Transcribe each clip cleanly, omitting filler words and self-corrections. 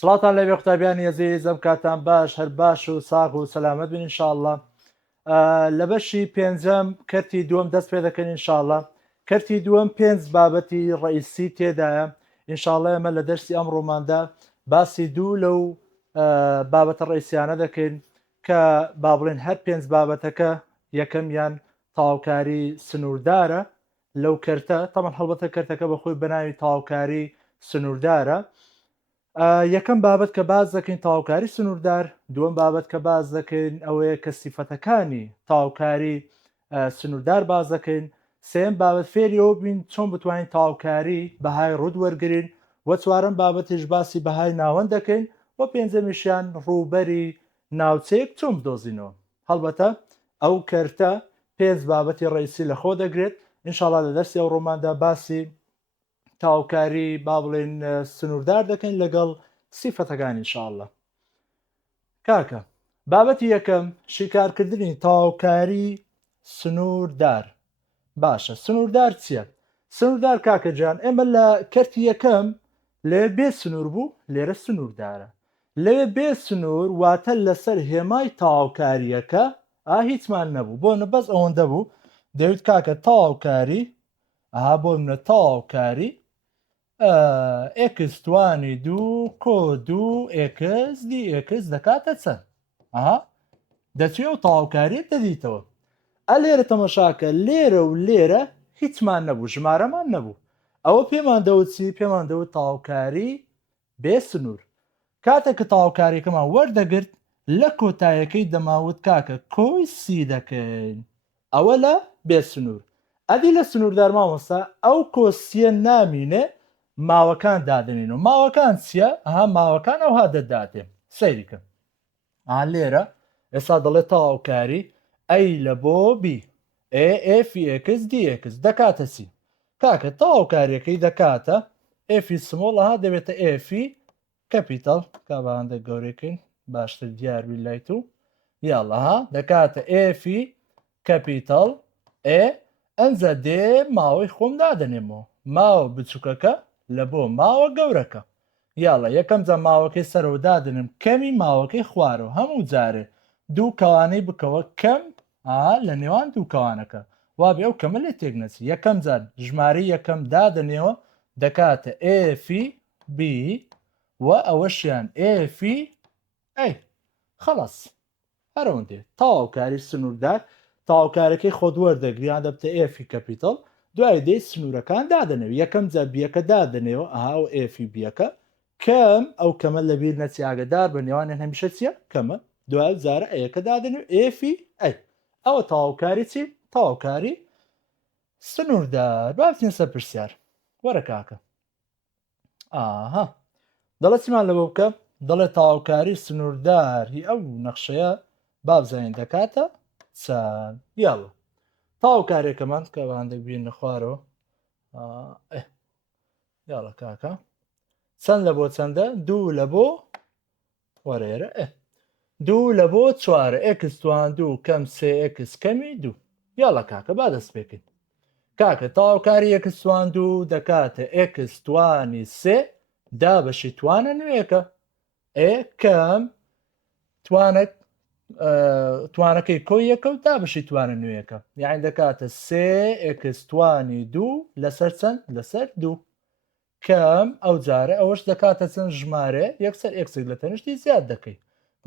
سڵاتان لەبێ قوتابیانی عەزیز، ئەم کاتان باش هەر باش و ساغ و سەلامەت بن ئینشاءڵڵا. لە بەشی پێنجەم کەرتی دووەم دەست پێ دەکەن ئینشاءڵڵا. کەرتی دووەم 5 بابەتی ڕئیسی تێدایە. ئینشاءڵڵا ئێمە لە دەرسی ئەمڕۆماندا باسی دوو لەو بابەتە ڕئیسیانە دەکەین کە با بڵێن هەر 5 بابەتەکە یەکەمیان تەواوکاری سنووردارە لەو کەرتە. تەمەن هەڵبەتە کەرتەکە بەخۆی بەناوی تەواوکاری سنووردارە. یەکەم بابەت کە باز دەکەین تەواوکاری سنووردار، دووەم بابەت کە باز دەکەین ئەوەیە کە سیفەتەکانی تەواوکاری سنووردار باز دەکەین. سێم بابەت فێریەوە بین چۆن بتوانین تەواوکاری بەهای ڕوود وەرگرین، وە چوارەم بابەتیش باسی بەهای ناوەند دەکەین، وە پێنجەمیشیان ڕووبەری ناوچەیەک چۆن بدۆزینەوە. هەڵبەتە ئەو کەرتە 5 بابەتی ڕئیسی لەخۆ دەگرێت. ئینشاءڵڵا لە دەرسی ئەوڕۆماندا باسی تاوکاری با بڵێن سنووردار دەکەین لەگەڵ سیفەتەکانی ئینشاءڵڵا. کاکە بابەتی یەکەم شیکارکردنی تاوکاری سنووردار. باشە، سنووردار چییە؟ سنووردار کاکە جان، ئێمە لە کەرتی یەکەم لێ بێ سنوور بوو، لێرە سنووردارە. لەوێ بێ سنوور واتە لەسەر هێمای تاوکاریەکە هیچمان نەبوو، بۆ نەبەس ئەوەندە بوو دەوێت کاکە تاوکاری بۆ منە تاوکاری ئێکس توانی دوو کۆ دوو ئێکس دی ئێکس دەکاتە چەند؟ دەچێ و تاوکاریت دەدیتەوە. لێرە تەمەشاکە لێرە و لێرە هیچمان نەبوو، ژمارەمان نەبوو. ئەوە پێمان دەوتی پێمان دەوت تاوکاری بێ سنوور. کاتێک کە تاوکاریەکەمان وەردەگرت لە کۆتایەکەی دەماوت کاکە کۆی سی دەکەین، ئەوە لە بێ سنوور. ئەدی لە سنووردار مامۆستا ئەو کۆسیە نامینێ ماوەکان دادنین و ماوەکان چییە؟ ماوەکان ئەوها دەداتێ سەیریکە. لێرە ئێستا دەڵێت تاوکاری ئەی لە بۆ بی ئێفی ئێکس دی ئێکس دەکاتە چی؟ کاکە تاوکاریەکەی دەکاتە ئێفی سمۆڵ دەبێتە ئێفی کەپیتەڵ. کاباندە گەورەکەین باشتر دیاربی لایت و یاڵەها دەکاتە ئێفی کەپیتەڵ ئەنجە دێ ماوەی خۆم دادەنێمەوە، ماوە بچووکەکە لە بۆ ماوە گەورەکە. یاڵە یەکەم جا ماوەکەی سەرەوە دادنم کەمی ماوەکەی خوارەوە هەموو جارێ دوو کەوانەی بکەوە کەم لە نێوان دوو کەوانەکە وابێ ئەو کەمە لێ تێک نەچی. یەکەم جار ژماری یەکەم دادنێەوە دەکاتە ئێفی بی و ئەوەشیان ئێفی ئەی خەڵاس هەرەوەندێ تاوکاری سنووردار. تاوکارەکەی خۆت وەردەگریان دەبتە ئێفی کەپیتەڵ، دوای دەی سنوورەکان دادنێو. یەکەم جار بیەکە دادنێەوە ئەو ئێفی بیەکە کەم ئەو کەمە لەبیر نەچی ئاگدار بە نێوانیان هەمیشە چییە؟ کەمە. دوای جارە ئەیەکە دادنێو ئێفی ئەی. ئەوە تاوکاری چی؟ تاوکاری سنووردار. بابچین سەر پرسیار وەرە کاکە. دەڵێ چیمان لەبە بکە؟ دەڵێ تاوکاری سنووردار هی ئەو نەخشەیە بابزانین دەکاتە چەند؟ یاڵە تاوکارێکەمان کە باندێک بین نەخوارەوە. یاڵە کاکە چەند لە بۆ چەندە؟ دوو لە بۆ وەرێرە دوو لە بۆ چوارە ئێکس توان دوو کەم سێ ئێکس کەمی دوو. یاڵە کاکە با دەست پێکەین. کاکە تاوکاری ئێکس توان دوو دەکاتە ئێکس توانی سێ دابەشی توانە نوێیەکە کەم توانەکەی کۆی یەکە و دابشی توانە نوێیەکە، یعنی دەکاتە سێ ئێکس توانی دوو لەسەر چەند؟ لەسەر دوو کەم ئەو جارە ئەوەش دەکاتە چەند ژمارە یەکسەر ئێکسێک لە تەنیشتی زیاد دەکەی.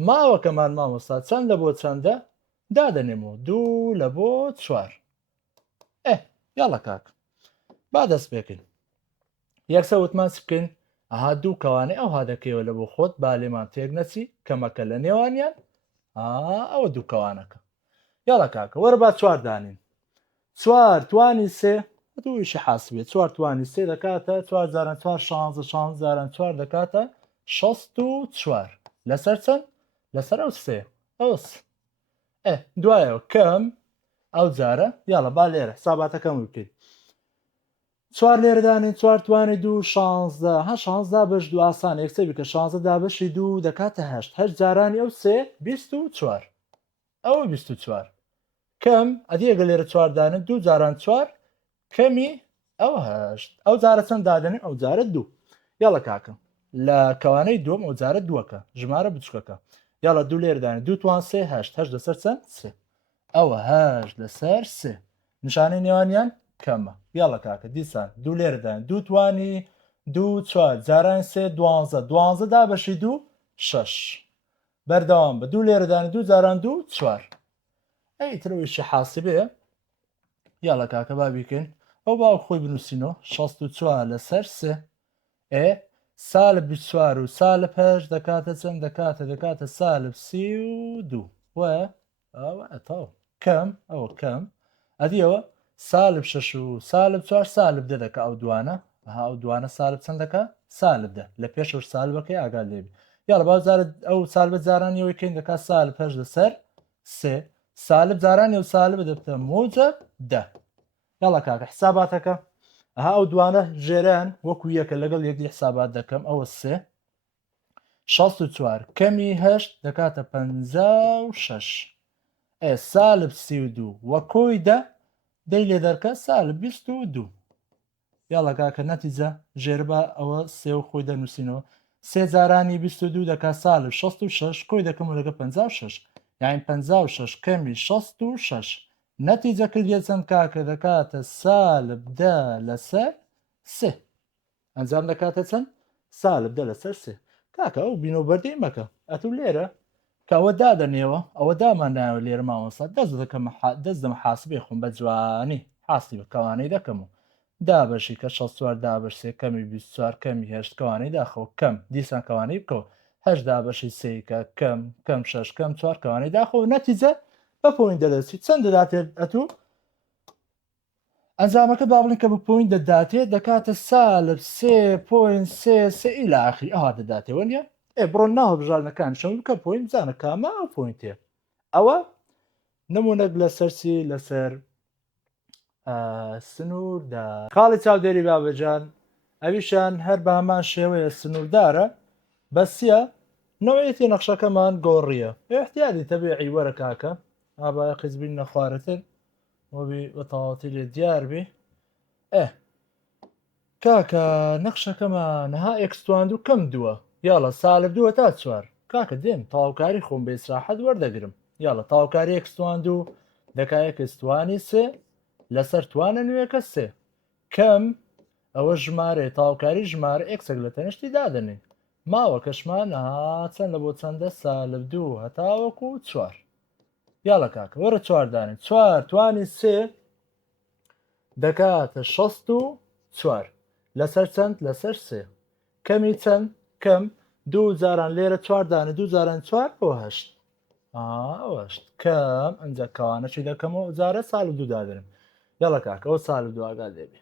ماوەکەمان مامۆستا چەند لە بۆ چەندە؟ دادەنێمەوە دوو لە بۆ چوار. یاڵە کاک با دەست پێکەین. یەکسەر وتمان چ بکەین؟ دوو کەوانەی ئەو هادەکەیەوە لە بۆ خۆت با لێمان تێک نەچی کەمەکە لە نێوانیان ئەوە دوو کەوانەکە. یاڵە کاکە وەرە با چوار دانین. چوار توانی سێ دوویشی حاسبێت. چوار توانی سێ دەکاتە 4 جاران 4 16 16 جاران 4 دەکاتە 64 لەسەر چەند؟ لەسەر ئەو سێ ئەوس. دوایەوە کەم ئەو جارە یاڵە با لێرە حساباتەکەم بکەیت. 4 لێرەدانین 4 توانی دوو 16 16 بەش دوو ئاسان یەکسە بکە 16 دابەشی دوو دەکاتە 8 جارانی ئەو سێ 24 ئەوە 24 کەم ئەدی ئەگە لێرە 4 دانن دوو جاران 4 کەمی ئەو 8 ئەو جارە چەند دادنێ؟ ئەو جارە دوو. یاڵە کاکە لە کەوانەی دووەم ئەو جارە دووەکە ژمارە بچووکەکە یاڵە دوو لێردانە دو توان سێ هەشت هەشت لەسەر چەند سێ ئەوە هەشت لەسەر سێ نیشانەی نێوانیان کەمە یاڵە کاکە دیسان دوو لێردان دوو توانی دوو چوار جاران سێ دوانزە دوانزە دابەشی دوو شەش بەردەوام بە دوو لێردان دوو جاران دوو چوار ئەیترەوەیشی حاسبێ یاڵە کاکە بابیکەین ئەو باو خۆی بنووسینەوە 64 لەسەر سێ ئێ سالب 24 و سالب هەشت دەکاتە چەند دەکاتە سالب 32 وایە ئەوە کەم ئەوە کەم ئەدیەوە سالب 6 و سالب 4 سالب دە دەکە ئەو دوانە ئەو دوانە سالب چەند دەکە سالب دە لە پێشەوە سالبەکەی ئاگال لێبی یاڵە باوزارە ئەو سالبە جارانیەوەی کەین دەکات سالب هەشت لەسەر سێ سالب جارانی و سالب دەبتە موجب دە یاڵە کاکە حساباتەکە ئەها ئەو دوانە ژێران وەکو یەکە لەگەڵ یەکدی حسابات دەکەم ئەوە سێ 64 کەمی هەشت دەکاتە 56 ئێ سالب 32 وە کۆی دە دەی لێ دەرکە سالب 22 یاڵە کاکە نەتیجە ژێربە ئەوە سێ و خۆی دەنووسینەوە سێ جارانی 22 دەکات سالب 66 کۆی دەکەم و لەگە 56 یاین 56 کەمی 66 نەتیجە کردێ چەند کاکە دەکاتە سالب دە لەسەر سێ ئەنجام دەکاتە چەند سالب دە لەسەر سێ کاکە ئەو بینەوبەردەی مەکە ئەتو لێرە کەوە دادەنێەوە ئەوە دامان ناوە لێرە ماوەسا دەست دەکەم دەست دەم حاسبێ خۆم بە جوانی حاسی بەکەوانەی دەکەم و دابەشی کە 64 دابش سێ کەمی 24 کەمی هەشت کەوانەی داخەوە کەم دیسان کەوانەی بکەوە هەشت دابەشی سێکە کەم 6 کەم 4 کەوانەی داخەوە نەتیجە بە پۆین دەدەچیت چەند دەداتێت ئەتوو ئەنجامەکە باڵین کە بە پۆین دەداتێت دەکاتە سالب 3.33 ئیلاخی ئەها دەداتێەوە نیە بڕۆ ناوە بژارنەکان شەم بکە پۆین بزانە کامە ئەو پۆینتێ ئەوە نمونەک لەسەرچی لەسەر سنووردا خاڵی چاودێری بابەجان ئەویشان هەر بە هەمان شێوەیە سنووردارە بەسیە نەوەیەتی نەخشەکەمان گۆڕیە احتیادی تەبیعی وەرە کاکە ئابا قزبین نەخوارەتر وەبی بەتەواوەتی لێ دیاربی کاکە نەخشەکەمان نەها ئێکستوان و کەم دووە یاڵە سالب دووە تا چوار کاکە دێم تاوکاری خۆم بە ئیسراحەت وەردەگرم یاڵە تاوکاری ئێکستوان و دەکایە کەستوانی سێ لەسەر توانە نوێەکە سێ کەم ئەوە ژمارە تاوکاری ژمارە ئێکسێک لە تەنیشتی دادنێ ماوە کەشمان چەند لە بۆ چەندە سالب دوو هەتاوەکو چوار یاڵە کاکە وەرە چواردانێت چوار توانی سێ دەکاتە 64 لەسەر چەند لەسەر سێ کەمی چەند کەم دوو جاران لێرە چواردانە دوو جاران چوار بۆ هەشت ئەوەشت کەم ئەنجە کەوانەشی دەکەمەوە جارە سالب دوو دادرم یاڵە کاکە ئەوە سالب دوو ئاگا دێبێ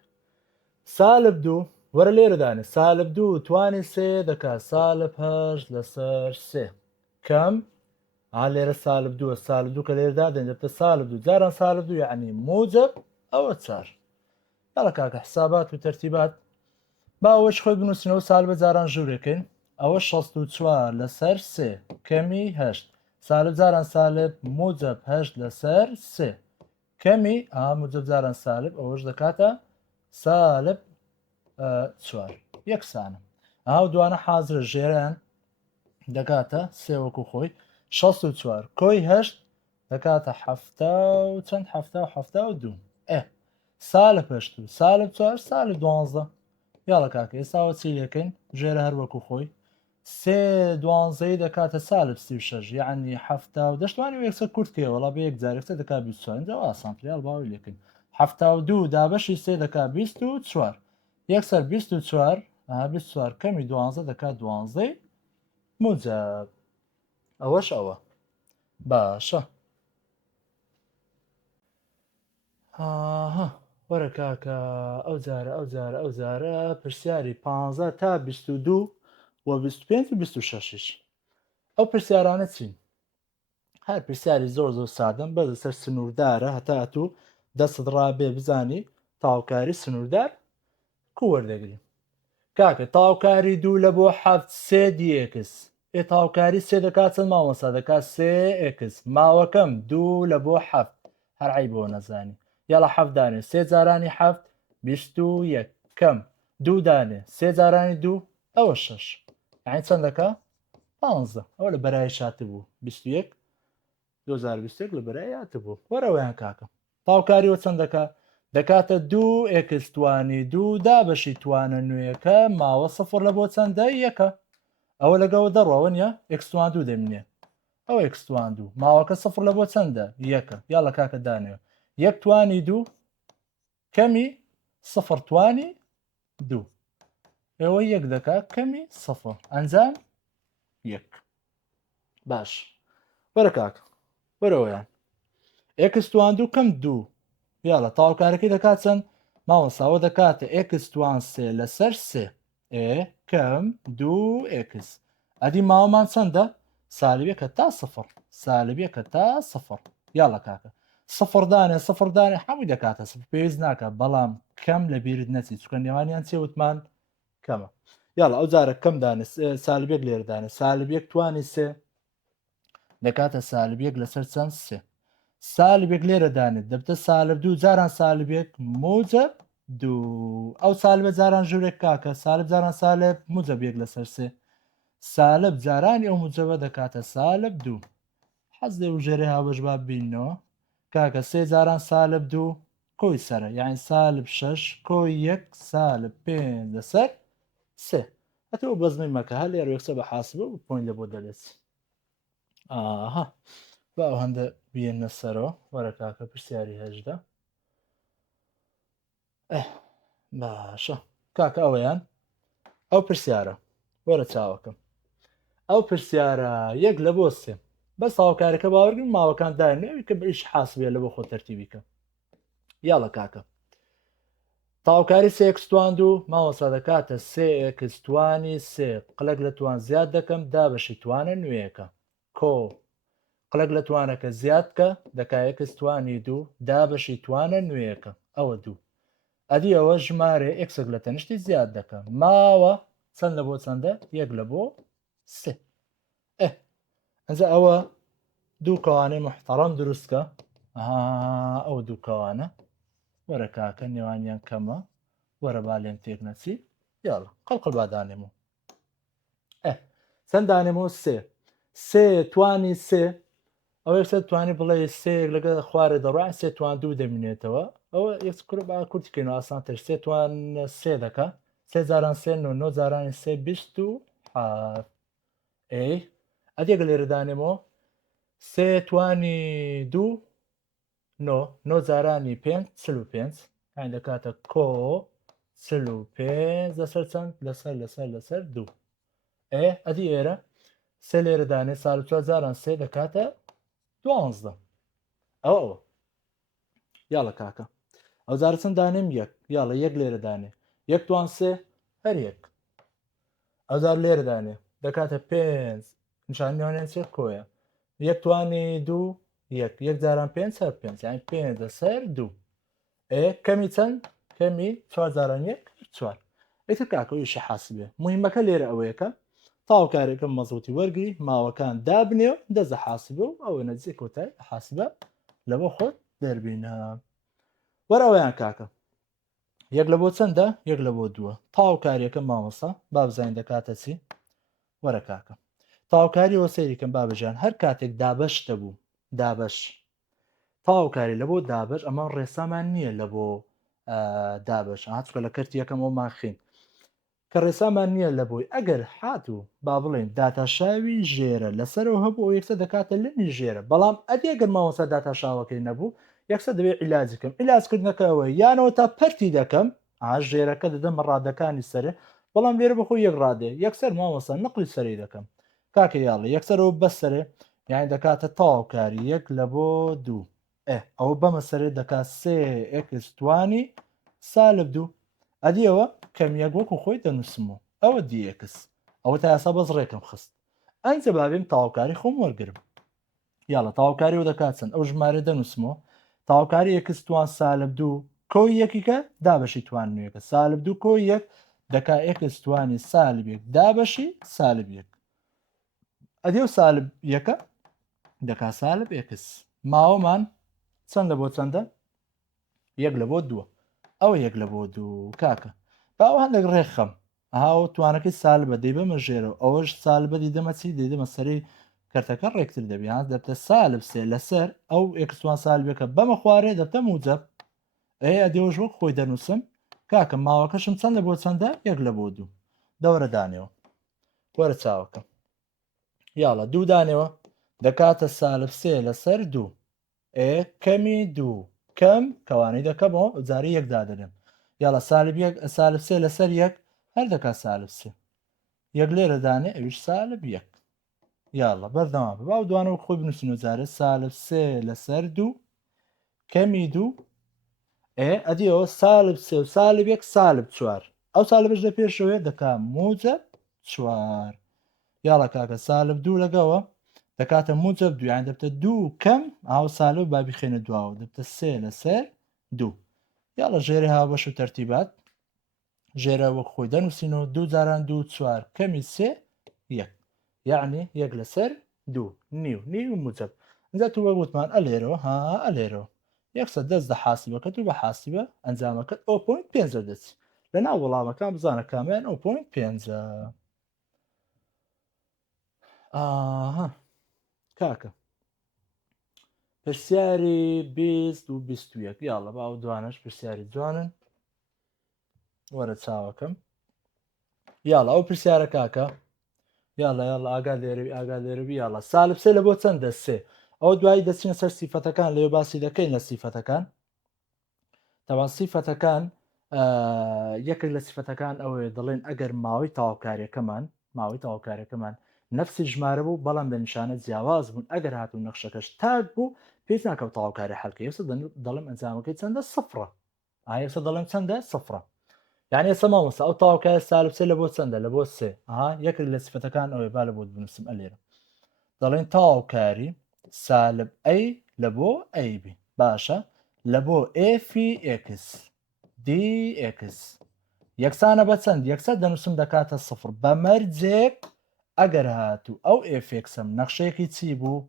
سالب دوو وەرە لێرەدانێت سالب دوو توانی سێ دەکات سالب هەشت لەسەر سێ کەم لێرە سالب دووە سالب دوو کە لێردا دەبتە سالب دوو جاران سالب دوو یعنی موجب ئەوە چار یاڵە کاکە حسابات و تەرتیبات باوەش خۆی بنووسینەوە سالبە جاران ژوورەکەین ئەوە 64 لەسەر سێ کەمی هەشت سالب جاران سالب موجب هەشت لەسەر سێ کەمی موجب جاران سالب ئەوەش دەکاتە سالب چوار یەکسانە ئاو دوانە حازرە ژێران دەکاتە سێوەکو خۆی 64 کۆی هەشت دەکاتە چەند هەفتا و دوو سالب هەشت و سالب چوار سالب دوانزە یاڵە کاکە ئێستاوە چیلەکەین ژێرە هەر وەکو خۆی سێ دوانزەی دەکاتە سالب 36 یعنی هەفتا و دەشتوانی و یەکسەر کورتکەوە وڵا بە یەک جارێکتە دەکات 24 ئاسانتریال باوی لێکن هەفتا و دوو دابەشی سێ دەکات 24 یەکسەر 24 کەمی دوانزە دەکات دوانزەی موجب ئەوەش ئەوە باشە وەرە کاکە ئەو جارە پرسیاری 15 تا 22 و 25 و 26 ئەو پرسیارانە چین هەر پرسیاری زۆر سادەم بەس سەر سنووردارە هەتا تو دەست ڕابێ بزانی تاوکاری سنووردار کو وەردەگرین کاکە تاوکاری دوو لە بۆ حەفت سێ دیێکس تاوکاری سێ دەکات چەند ماوەسا دەکات سێ ئێکس ماوەکەم دوو لە بۆ حەفت هەرعی بۆ نەزانی یاڵە حەفت دانێ سێ جارانی حەفت 21 کەم دوو دانێ سێ جارانی دوو ئەوە 6 يعني چەند دەکا 15 ئەوە لە بەرای شاتە بوو 21 2021 لە بەرای یاتە بوو وەرەوەیان کاکە تاوکاریەوە چەند دەکا دەکاتە 2x توانی 2 دابەشی توانە نوێیەکە ماوە سفر لە بۆ چەندە یەکە ئەوە لەگەڵ دەڕەوە نیە x توان 2 دەمینێ ئەوە x توان 2 ماوەکە سفر لە بۆ چەندە یەکە یا لە کاکە دانێەوە 1 توانی 2 کەمی سفر توانی 2 ئێوە یەک دەکا کەمی سفر ئەنجام یەک باش وەرە کاکە وەرەوەیان x توان 2 کەم 2 یاڵە تاوکارەکەی دەکات چەند ماوەساوە دەکاتە x توان 3 لەسەر 3 کەم 2x ئەدی ماوەمان چەندە سالبیەکە تا سفر سالبیەکە تا سفر یاڵە کاکە سفر دانێ سفر دانێ هەمووی دەکاتە سفر پێویست ناکە بەڵام کەم لە بیرت نەچی چکە نێوانیان چێوتمان کەمە یاڵە ئەو جارە کەم دانێ سالبێک لێردانێ سالبیەک توانی 3 دەکاتە سالبیەک لەسەر چەند 3 سالبێک لێرە دانێت دەبتە سالب 2 جاران سالبێک موجب 2 ئەو سالبە جاران ژوورێک کاکە سالب جاران سالب موجبێک لەسەر 3 سالب جارانی ئەو موجبە دەکاتە سالب 2 حەز لێ وژێرە هاوبەش با بینەوە کاکە 3 جاران سالب 2 کۆی سەرە یعنی سالب 6 کۆی 1 سالب 5 لەسەر 3 ئەتەوە بەزنەی مەکە هەر لێرە یەکسە بە حاسبە و پۆین لە بۆ دەلێت ئاها با ئەو هەندە بێنە سەرەوە وەرە کاکە پرسیاری هەژدە باشە کاکە ئەوەیان ئەو پرسیارە وەرە چاوەکەم ئەو پرسیارە یەک لە بۆ سێ بەس هاوکارەکە باوەرگن ماوەکان دانێوی کە بەئیش حاسبێ لە بۆ خۆ تەرتیبیکە یاڵە کاکە تاوکاری 3x توان 2 ماوەسا دەکاتە 3x توانی 3 قلەک لە توان زیاد دەکەم دابەشی توانە نوێیەکە کۆ قلەک لە توانەکە زیادکە دەکایەکس توانی 2 دابەشی توانە نوێیەکە ئەوە 2 ئەدی ئەوە ژمارە ئێکسێک لە تەنیشتی زیاد دەکە ماوە چەند لە بۆ چەندە یەک لە بۆ سێ ئەنجا ئەوە دوو کەوانەی محتەڕەم دروستکە ئەو دوو کەوانە وەرە کاکە نێوانیان کەمە وەرە با لێم تێک نەچی یاڵە قەڵقڵ بادانێمەوە چەند دانێمەوە سێ توانی سێ ئەو یەکسە توانی بڵێ سێک لەگە خوارە دەڕای سێ توان 2 دەمینێتەوە ئەوە یەک کوڕ با کورتکەینەوە ئاسانتر سێ توان سێ دەکە سێ جاران سێ نۆ جارانی سێ 27 ئەدێگە لێرە دانێمەوە سێ توانی 2 نۆ جارانی 5 45 هاین دەکاتە کۆ 45 لەسەر چەند لەسەر 2 ئەدی ئێرە سێ لێرە دانێ سال 4 جاران سێ دەکاتە 12 ئەوە یاڵە کاکە ئەو جارە چەند دانێم یەک یاڵە یەک لێرە دانێ یەک توان سێ هەر یەک ئەو جار لێرە دانێ دەکاتە 5 نیشان نێوانیان چێ کۆیە یەک توانی 2 یەک جاران 5 هەر 5 یعنی 5 لەسەر 2 کەمی چەند کەمی 4 جاران 1 4 ئێتر کاکە ئیشە حاسبێ مهمەکە لێرە ئەوەیەکە تاوکارێکم مەزوتی وەرگری ماوەکان دابنێ و دەزە حاسبە و ئەوە نەجێ کۆتای حاسبە لە بۆ خۆت دەربینە وەرەوەیان کاکە یەک لە بۆ چەندە یەک لە بۆ دووە تاوکاریەکە مامۆستا با بزانین دەکاتە چی وەرە کاکە تاوکاریەوە سەیریکەم بابەژیان هەر کاتێک دابەشتە بوو دابەش تاوکاری لە بۆ دابەش ئەمە ڕێسامان نییە لە بۆ دابەش هاتوکە لە کەرتی یەکەم ئەو ماخین کە ڕێسامان نییە لە بۆی ئەگەر هاتوو با بڵێن داتاشاوی ژێرە لەسەرەوە هەبوو ئەو یەکسە دەکاتە لەنی ژێرە بەڵام ئەدێگەر ماوەسا داتاشاوەکەی نەبوو یەکسە دەبێت عیلاجکەم عیلاجکردنەکەەوە یانەوە تا پەرتی دەکەم ژێرەکە دەدەم ڕادەکانی سەرێ بەڵام لێرە بەخۆ یەک ڕادێ یەکسەر ماوەسا نەقلی سەری دەکەم کاکە یاڵە یەکسەرەوە بەسەرێ یانی دەکاتە تاوکاری یەک لە بۆ دوو ئەوە بەمەسەرێ دەکات سێ ئێکس توانی سالب دوو ئەدیەوە کەمیەک وەکو خۆی دەنووسمەوە ئەوە دیەکس ئەوە تا یاسا بەس ڕێکم خست ئەنجە بابێم تاوکاری خۆم وەرگرم یاڵە تاوکاریەوە دەکات چەند ئەو ژمارە دەنووسمەوە تاوکاری ئێکس توان سالب دوو کۆی یەکیکە دابەشی توان نوێیەکە سالب دوو کۆی یەک دەکا ئێکس توانی سالب یەک دابەشی سالب یەک ئەدێ و سالب یەکە دەکا سالب ئێکس ماوەمان چەند لە بۆ چەندە یەک لە بۆ دووە ئەوە یەک لە بۆ دوو کاکە باوە هەندێک ڕێخەم ئاو توانەکەی سالبە دەی بەمە ژێرە ئەوەش سالبە دیدەمە چی دەیدەمە سەری کەرتەکە ڕێکتر دەبی ها دەبتە سالب سێ لەسەر ئەو ئێکسوان سالبەکە بەمە خوارێ دەبتە موجب ئەدێوەش وەک خۆی دەنووسم کاکە ماوەکەشم چەندە بۆ چەندە یەک لە بۆ دوو دەورە دانێەوە وەرە چاوەکە یاڵە دوو دانێەوە دەکاتە سالب سێ لەسەر دوو کەمی دوو کەم کەوانەی دەکەمەوە جاری یەک دادەنێم یاڵە سالب سێ لەسەر یەک هەر دەکات سالب سێ یەک لێرە دانێ ئەویش سالب یەک یاڵە بەردەوام باو دوانەوە خۆی بنووسین و جارە سالب سێ لەسەر دوو کەمی دوو ئەدیەوە سالب سێ و سالب یەک سالب چوار ئەو سالبش لە پێشەوەی دەکات موجب چوار یاڵە کاکە سالب دوو لەگەوە دەکاتە موجب دویان دەبتە دوو کەم ئاو سالب بابی خێنە دواوە دەبتە سێ لەسەر دوو یاڵە ژێری هاوبەش و تەرتیبات ژێرە وەک خۆی دەنووسینەوە دوو جاران دوو چوار کەمی سێ یەک یعنی یەک لەسەر دوو نیو موجب ئەجا تو وەگوتمان ئەلێرەوە ها ئەلێرەوە یەکسە دەست دە حاسبەکەت و بە حاسبە ئەنجامەکەت 0.5 دەچی لە ناو وەڵامەکان بزانە کامیان 0.5 کاکە پرسیاری 20 و 21 یاڵە باو دوانش پرسیاری جوانن وەرە چاوەکەم یاڵە ئەو پرسیارە کاکە یاڵە ئاگا لێرەوی یاڵە سالب سێ لە بۆ چەندە سێ ئەو دوایی دەچینە سەر سیفەتەکان لێ باسی دەکەین لە سیفەتەکان تاوان سیفەتەکان یەکێک لە سیفەتەکان ئەوەیە دەڵێن ئەگەر ماوەی تاواکاریەکەمان نفسی ژمارە بوو بەڵام دە نیشانە جیاواز بوون ئەگەر هاتوو نەخشەکەش تاک بوو پێش ناکەوت تاواکاری حەلکە ئێستا دەڵێم ئەنجامەکەی چەندە سفرە ئێستا دەڵێم چەندە سفرە یعنی ئێستا مامۆستا ئەو تاواکاری سالب سێ لە بۆ چەندە لە بۆ سێ یەکێک لە سیفەتەکان ئەوەی با لە بۆ بنووسم ئەلێرە دەڵێن تاواکاری سالب ئەی لە بۆ ئەیبی باشە لە بۆ ئفی ئێکس دی ئێکس یەکسانە بە چەند یەکسە دەنووسم دەکاتە سفر بەمەرجێک ئەگەر هاتوو ئەو ئفێکسم نەخشەیەکی چی بوو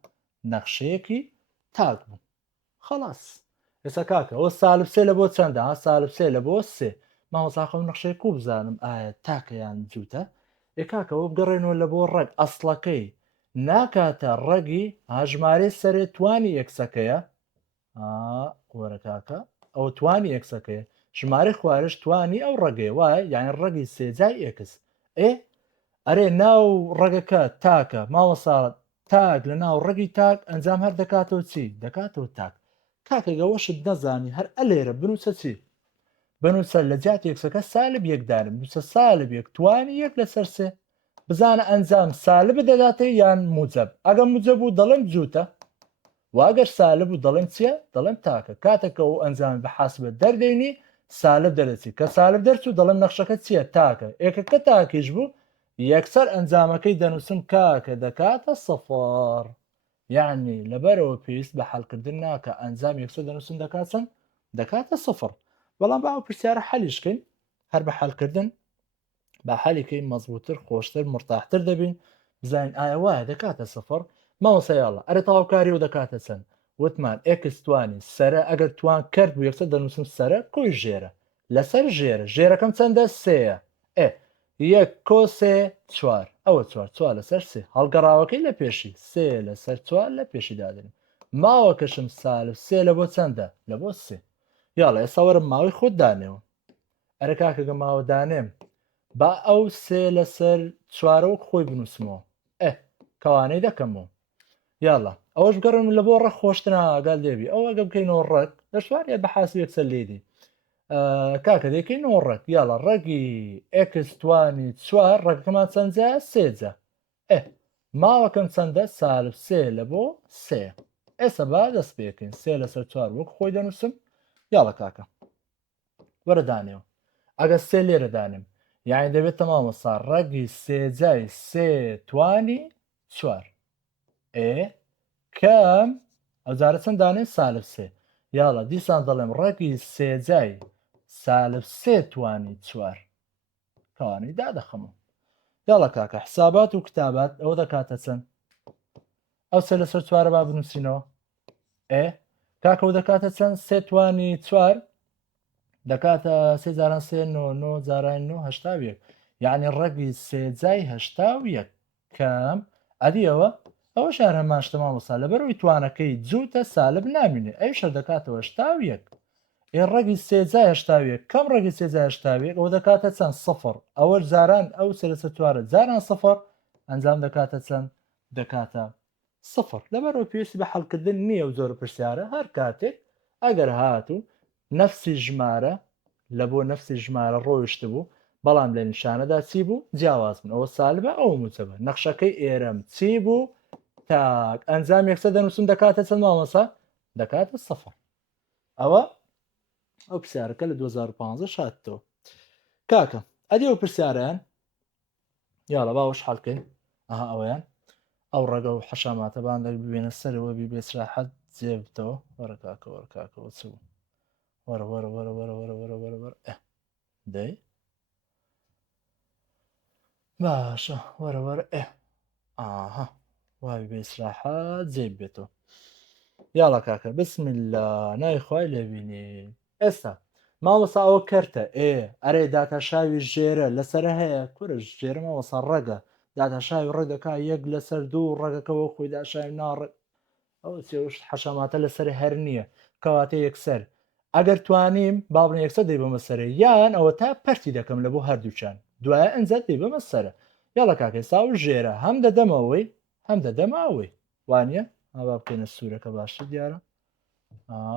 نەخشەیەکی تاک بوو خلاص ئێستا کاکە ئەو سالب سێ لە بۆ چەندە سالب سێ لە بۆ سێ ماوەساخە و نەخشەیە کو بزانم ئایا تاکەیان جووتە کاکەەوە بگەڕێنەوە لە بۆ ڕێک ئەسڵەکەی ناکاتە ڕەگی ژمارە سەرێ توانی یەکسەکەیە وەرە کاکە ئەو توانی یەکسەکەیە ژمارە خوارش توانی ئەو ڕێگەی وایە یان ڕەگی سێجای ئێکس ئەرێ ناو ڕێگەکە تاکە ماوەساڵت تاک لە ناو ڕێگی تاک ئەنجام هەر دەکاتەوە چی دەکاتەوە تاک کاکەگەوەشت نەزانی هەر ئەلێرە بنووسە چی بنووسە لە جات یەکسەکە سالب یەکدارم نووسە سالب یەک توانی یەک لەسەر سێ بزانە ئەنجام سالب دەداتێ یان موجب ئەگەر موجب بوو دەڵێم جووتە واگەر سالب و دەڵێم چییە دەڵێم تاکە کاتێکە و ئەنجام بە حاسبە دەردەینی سالب دەرەچی کە سالب دەرچوو دەڵێم نەخشەکە چییە تاکە ئێکەکە تاکیش بوو یەکسەر ئەنجامەکەی دەنووسم کاکە دەکاتە سەفار یعنی لەبەرەوە پێویست بە حەلکردن ناکە ئەنجام یەکسەر دەنووسن دەکاتن دەکاتە سفر بەڵام باو پرسیارە حەلیشکەین هەر بە حەلکردن بە حەلیکەی مەزبووتر خۆشتر مرتاحتر دەبین بزانین ئایا وایە دەکاتە سفر ماوەسەیاڵە ئەرە تاواکاری و دەکاتە چەند وتمان ئێکس توانی سەرە ئەگەر توان کرد بوو یەکسەر دەنووسم سەرە کۆی ژێرە لەسەر ژێرەکەم چەندە سەیە یەک کۆ سێ چوار ئەوە چوار لەسەر سێ هەڵگەڕاوەکەی لە پێشی سێ لەسەر چوار لە پێشی دادنیم ماوەکەشم سالب سێ لە بۆ چەندە لە بۆ سێ یاڵە ئێستا وەرم ماوەی خۆت دانێەوە ئەرە کاکەگە ماوە دانێم با ئەو سێ لەسەر چوارەوە خۆی بنووسمەوە کەوانەی دەکەمەوە یاڵە ئەوەش گەڕم لە بۆ ڕێک خۆشتنا ئاگال دێبی ئەو ئەگە بکەینەوە ڕێک لە شوارە بە حاسی یەکسەر لێدی کاکە دەکەینەوە ڕێک یاڵە ڕێگی ئێکس توانی چوار ڕێکەکەمان چەندجا سێجا ماوەکەم چەندە سالب سێ لە بۆ سێ ئێستا با دەست پێکەین سێ لەسەر چوار وەک خۆی دەنووسم یاڵە کاکە وەرە دانێەوە ئەگە سێ لێرە دانم یعنی دەبێت تەمامەسا ڕەگی سێجای سێ توانی چوار کەم ئەوجارە چەند دانێت سالب سێ یاڵە دیسان دەڵێم ڕەگی سێجای سالب سێ توانی چوار کەوانەی دادەخەمەوە یاڵە کاکە حسابات و کتابات ئەوە دەکاتە چەند ئەو سێ لەسەر چوارە با بنووسینەوە کاکە و دەکاتە چەند سێ توانی چوار دەکاتە سێ جاران سێ نۆ جاران هەشتا یعنی ڕەگی سێجای هەشتا و یەک کەم ئەدیەوە ئەوە شار هەماشتە مامۆستا لەبەرەوەی توانەکەی جووتە سالب نامینێ ئەوی شەر دەکاتەوە هەشتا و یەک ڕەگی سێجای هەشتاویەک کەم ڕەگی سێجای هەشتاویەک ئەوە دەکاتە چەند سفر ئەوە جاران ئەو سەرسە توارە جاران سفر ئەنجام دەکاتە چەند دەکاتە سفر لەبەرەوە پێویستی بە حەڵکردن نییە و زۆر پرسیارە هەر کاتێک ئەگەر هاتوو نەفسی ژمارە لە بۆ نەفسی ژمارە ڕۆیشت بوو بەڵام لە نیشانەدا چی بوو جیاواز بن ئەوە سالبە ئەو موچەبە نەخشەکەی ئێرەم چی بوو تاک ئەنجام یەکسە دەنووسم دەکاتە چەند مامۆستا دەکاتە سفر ئەوە ئەو پرسیارەکە لە 2015 هاتەوە کاکە ئەدی ئەو پرسیارەیان یاڵە باوەش حەڵکەین ئەها ئەوەیان ئەو ڕێگە و حەشاماتەبان ببێنە سەرەوە بی بێسراحەت جێبتەوە وەرە کاکە وەرە کاکەوە چ بوو وەرە وەرە وەرە وەرە وەرە وەرە وەرە وەرە دەی باشە وەرە وەرە ئاها وای بێسراحەت جێب بێتەوە یاڵە کاکە بسم الله نایخوای لێبینی ئێستا مامۆستا ئەوە کەرتە ئەرێ داتاشاوی ژێرە لەسرە هەیە کورە ژێرە مامۆستا ڕەگە داتاشاوی ڕێک دەکا یەک لەسەر دوو ڕێگەکەەوە خۆی داشاوی ناڕێک ئەو حەشەماتە لەسەر هەر نییە کەواتە یەکسەر ئەگەر توانیم با بڵێن یەکسەر دەی بەمە سەرە یان ئەوە تا پەرتی دەکەم لە بۆ هەردووچان دوایە ئەنجات دەی بەمە سەرە یاڵە کاکەی ساو ژێرە هەم دەدەمەوەی هەم دەدەماوەی وانە ئاوا بکەینە سوورەکە باشتر دیارە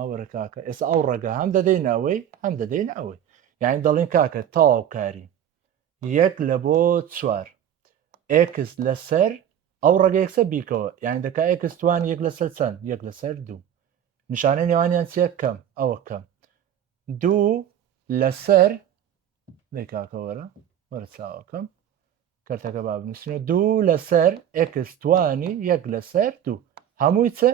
وەرە کاکە ئێستا ئەو ڕێگە هەم دەدەینەوەی هەم دەدەین ئەوەی یعنی دەڵێن کاکە تەواوکاری یەک لە بۆ چوار ئێکس لەسەر ئەو ڕێگە یەکسە بیکەوە یعنی دەکا ئێکس توان یەک لەسەر چەند یەک لەسەر دوو نیشانەی نێوانیان چیە کەم ئەوە کەم دوو لەسەر دەی کاکە وەرە وەرە چاوەکەم کەرتەکە با بنووسینەوە دوو لەسەر ئێکس توانی یەک لەسەر دوو هەمووی چە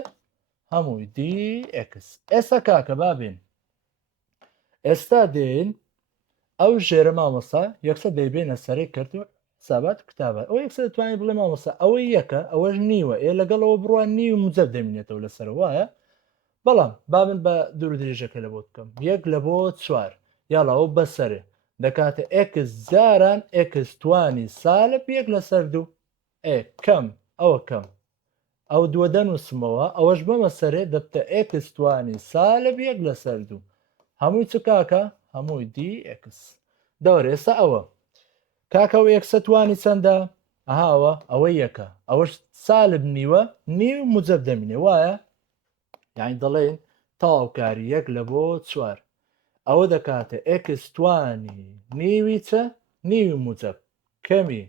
هەمووی دی ئێکس ئێستا کاکە بابێن ئێستا دێن ئەو ژێرە مامۆستا یەکسە دەیبێنە سەرەی کردو سابات کتابە ئەو یەکسە دەتوانین بڵێ مامۆستا ئەوەی یەکە ئەوەش نیوە لەگەڵەوە بڕوان نی و موجب دەمێنێتەوە لەسەر وایە بەڵام بابن بە دوور درێژەکە لە بۆ بکەم یەک لە بۆ چوار یاڵەوە بەسەرێ دەکاتە ئێکس جاران ئێکس توانی سالب یەک لەسەر دوو کەم ئەوە کەم ئەو دووە دەنووسمەوە ئەوەش بەمە سەرێ دەبتە ئێکس توانی سالب یەک لەسەر دوو هەمووی چ کاکە هەمووی دی ئێکس دەوەرە ئێستا ئەوە کاکە و یەکسە توانی چەندە ئەهاوە ئەوە یەکە ئەوەش سالب نیوە نیو موجب دەمینێ وایە یعنی دەڵێن تەواوکاری یەک لە بۆ چوار ئەوە دەکاتە ئێکس توانی نیوی چە نیوی موجب کەمی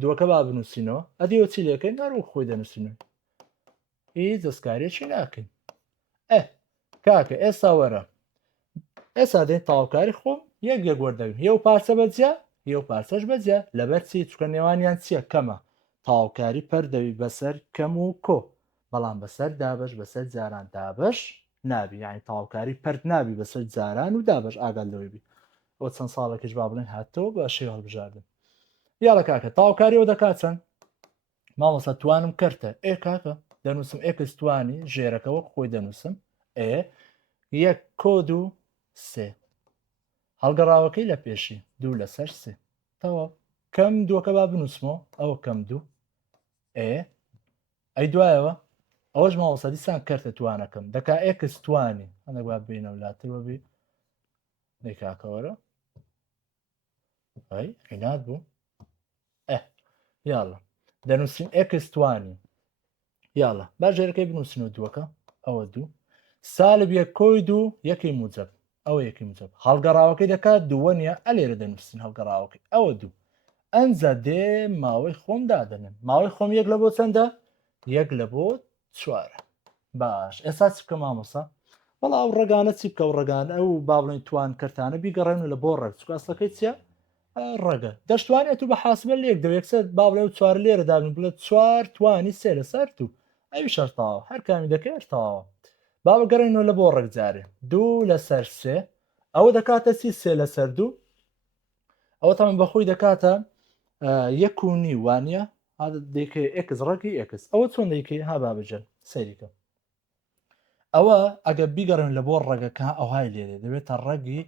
دووەکە با بنووسینەوە ئەدیەوە چی لەکەین نەڕوو خۆی دەنووسینەوە هیچ دەستکارێکی ناکەین کاکە ئێستا وەرە ئێستا دێن تەواوکاری خۆم یەک یەک وەردەوین یە و پارچە بەجیا یە و پارچەش بەجیا لەبەر چی چکە نێوانیان چییە کەمە تەواوکاری پەردەوی بەسەر کەم و کۆ بەڵام بەسەر دابش بەسەر جاران دابش نابی یعنی تەواوکاری پەرد نابی بەسەر جاران و دابش ئاگال لەوەی بی ئەو چەند ساڵێکیش با بڵێن هاتەوە بە شێ هەڵبژاردن یاڵە کاکە تەواوکاریەوە دەکات چەند مامۆستا توانم کەرتە کاکە دەنووسم ئێکس توانی ژێرەکەەوە خۆی دەنووسم یەک کۆد و سێ هەڵگەڕاوەکەی لە پێشی دوو لەسەر سێ تەواو کەم دووەکە با بنووسمەوە ئەوە کەم دوو ئەی دوایەوە ئەوەش مامۆستا دیسان کەرتە توانەکەم دەکا ئێکس توانی هەندێک با بینە ولاترەوە بی دەی کاکەوەرە عینات بوو یاڵە دەنووسین ئێکس توانی یاڵە با ژێرەکەی بنووسینەوە دووەکە ئەوە دوو سالب یەک کۆی دوو یەکی موجب ئەوە یەکی موجب هەڵگەڕاوەکەی دەکات دووە نیە ئەلێرە دەنووسین هەڵگەڕاوەکەی ئەوە دوو ئەنجە دێ ماوەی خۆم دادەنن ماوەی خۆم یەک لە بۆ چەندە یەک لە بۆ چوارە باش ئێستا چ بکە مامۆستا بەڵا ئەو ڕێگانە چی بکە و ڕێگان ئەو با بڵێن توان کەرتانە بیگەڕێن لە بۆ ڕێک چکاسەکەی چیە ڕێگە دەشتوانێت و بە حاسبە لێک دەوێکسە با بڵێ و چوار لێرە دابن بڵێ چوار توانی سێ لەسەر تو ئەوی شەرتاوە هەر کامی دەکەێت تاوە با بگەڕێنەوە لە بۆ ڕێک جارێ دوو لەسەر سێ ئەوە دەکاتە سی سێ لەسەر دوو ئەوە تەمەن بەخۆی دەکاتە یەک و نی وانە دەیکەی ئێکس ڕێکی ئێکس ئەوە چۆن دەیکەی ها بابجن سەیریکە ئەوە ئەگە بیگەڕن لە بۆ ڕێگەکە ئەوهای لێرێ دەبێتە ڕێگی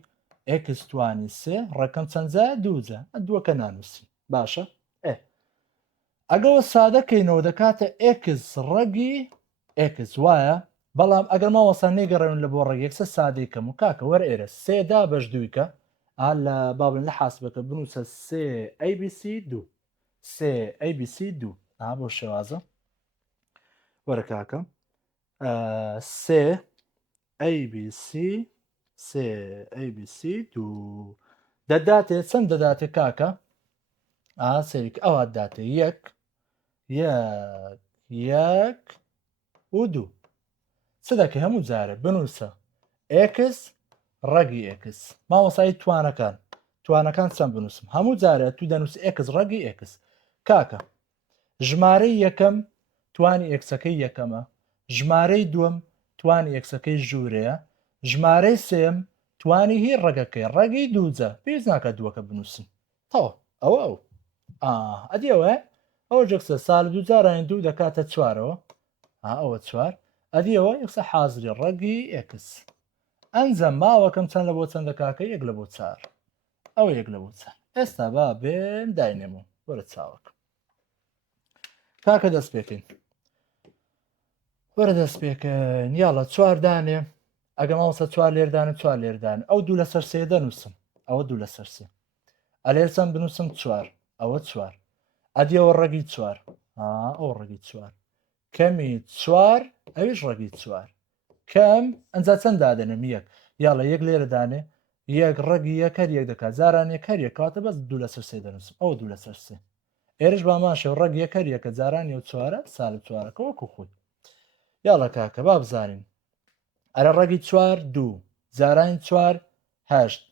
ئێکس توانی سێ ڕەکەم چەندجا دووجە دووەکە نانووسی باشە ئەگەوە سادەکەینەوە دەکاتە x ڕەگی x وایە بەڵام ئەگەر ماوەسا نێگەڕێن لە بۆ ڕێگەکسە سادەیکەم و کاکە وەرە ئێرە سێدا بەش دوویکە لە بابن لە حاسبەکە بنووسە سێ ABC 2 سێ ABC 2 بۆ شێوازە وەرە کاکە سێ ABC سێ ABC 2 دەداتێ چەند دەداتێ کاکە سەریک ئەوە داتێ یەک یەک و دوو چ دەکە هەموو جارە بنووسە x ڕەگی x ماوەسایی توانەکان چەند بنووسم هەموو جارە تو دەنووس x ڕەگی x کاکە ژمارەی یەکەم توانی ئەکسەکەی یەکەمە ژمارەی دووەم توانی ئەکسەکەی ژوورەیە ژمارەی سێم توانی هی ڕەگەکەی ڕەگی دووجە پێویست ناکات دووەکە بنووسن تەوە ئەو ئەدیەوە ئەوە جەکسە ساڵ دووجاران دوو دەکاتە چوارەوە ئەوە چوار ئەدیەوە یەکسە حازری ڕەگی x ئەنجە ماوەکەم چەند لە بۆ چەندە کاکە یەک لە بۆ چار ئەوە یەک لە بۆ چار ئێستا با بێن داینێمەوە وەرە چاوەکە کاکە دەست پێکەین وەرە دەست پێکەن یاڵە چواردانێ ئەگە ماوەسە چوار لێردانە چوار لێردان ئەو دوو لەسەر سێ دەنووسم ئەوە دوو لەسەر سێ ئەلێر چەند بنووسم چوار ئەوە چوار ئەدیەوە ڕەگی چوار ئەو ڕەگی چوار کەمی چوار ئەویش ڕەگی چوار کەم ئەنجا چەند دادەنم یەک یاڵە یەک لێرەدانێ یەک ڕەگی یەک هەر یەک دەکات جاران یەک هەر یەکاتە بەس دوو لەسەر سێ دەنووسم ئەو دوو لەسەر سێ ئێرش باماشە ڕەگ یەک هەر یەکە جارانی و چوارە ساڵ چوارەکە وەکو خۆی یاڵە کاکە با بزانین ئەرە ڕەگی چوار دوو جارانی چوار هەشت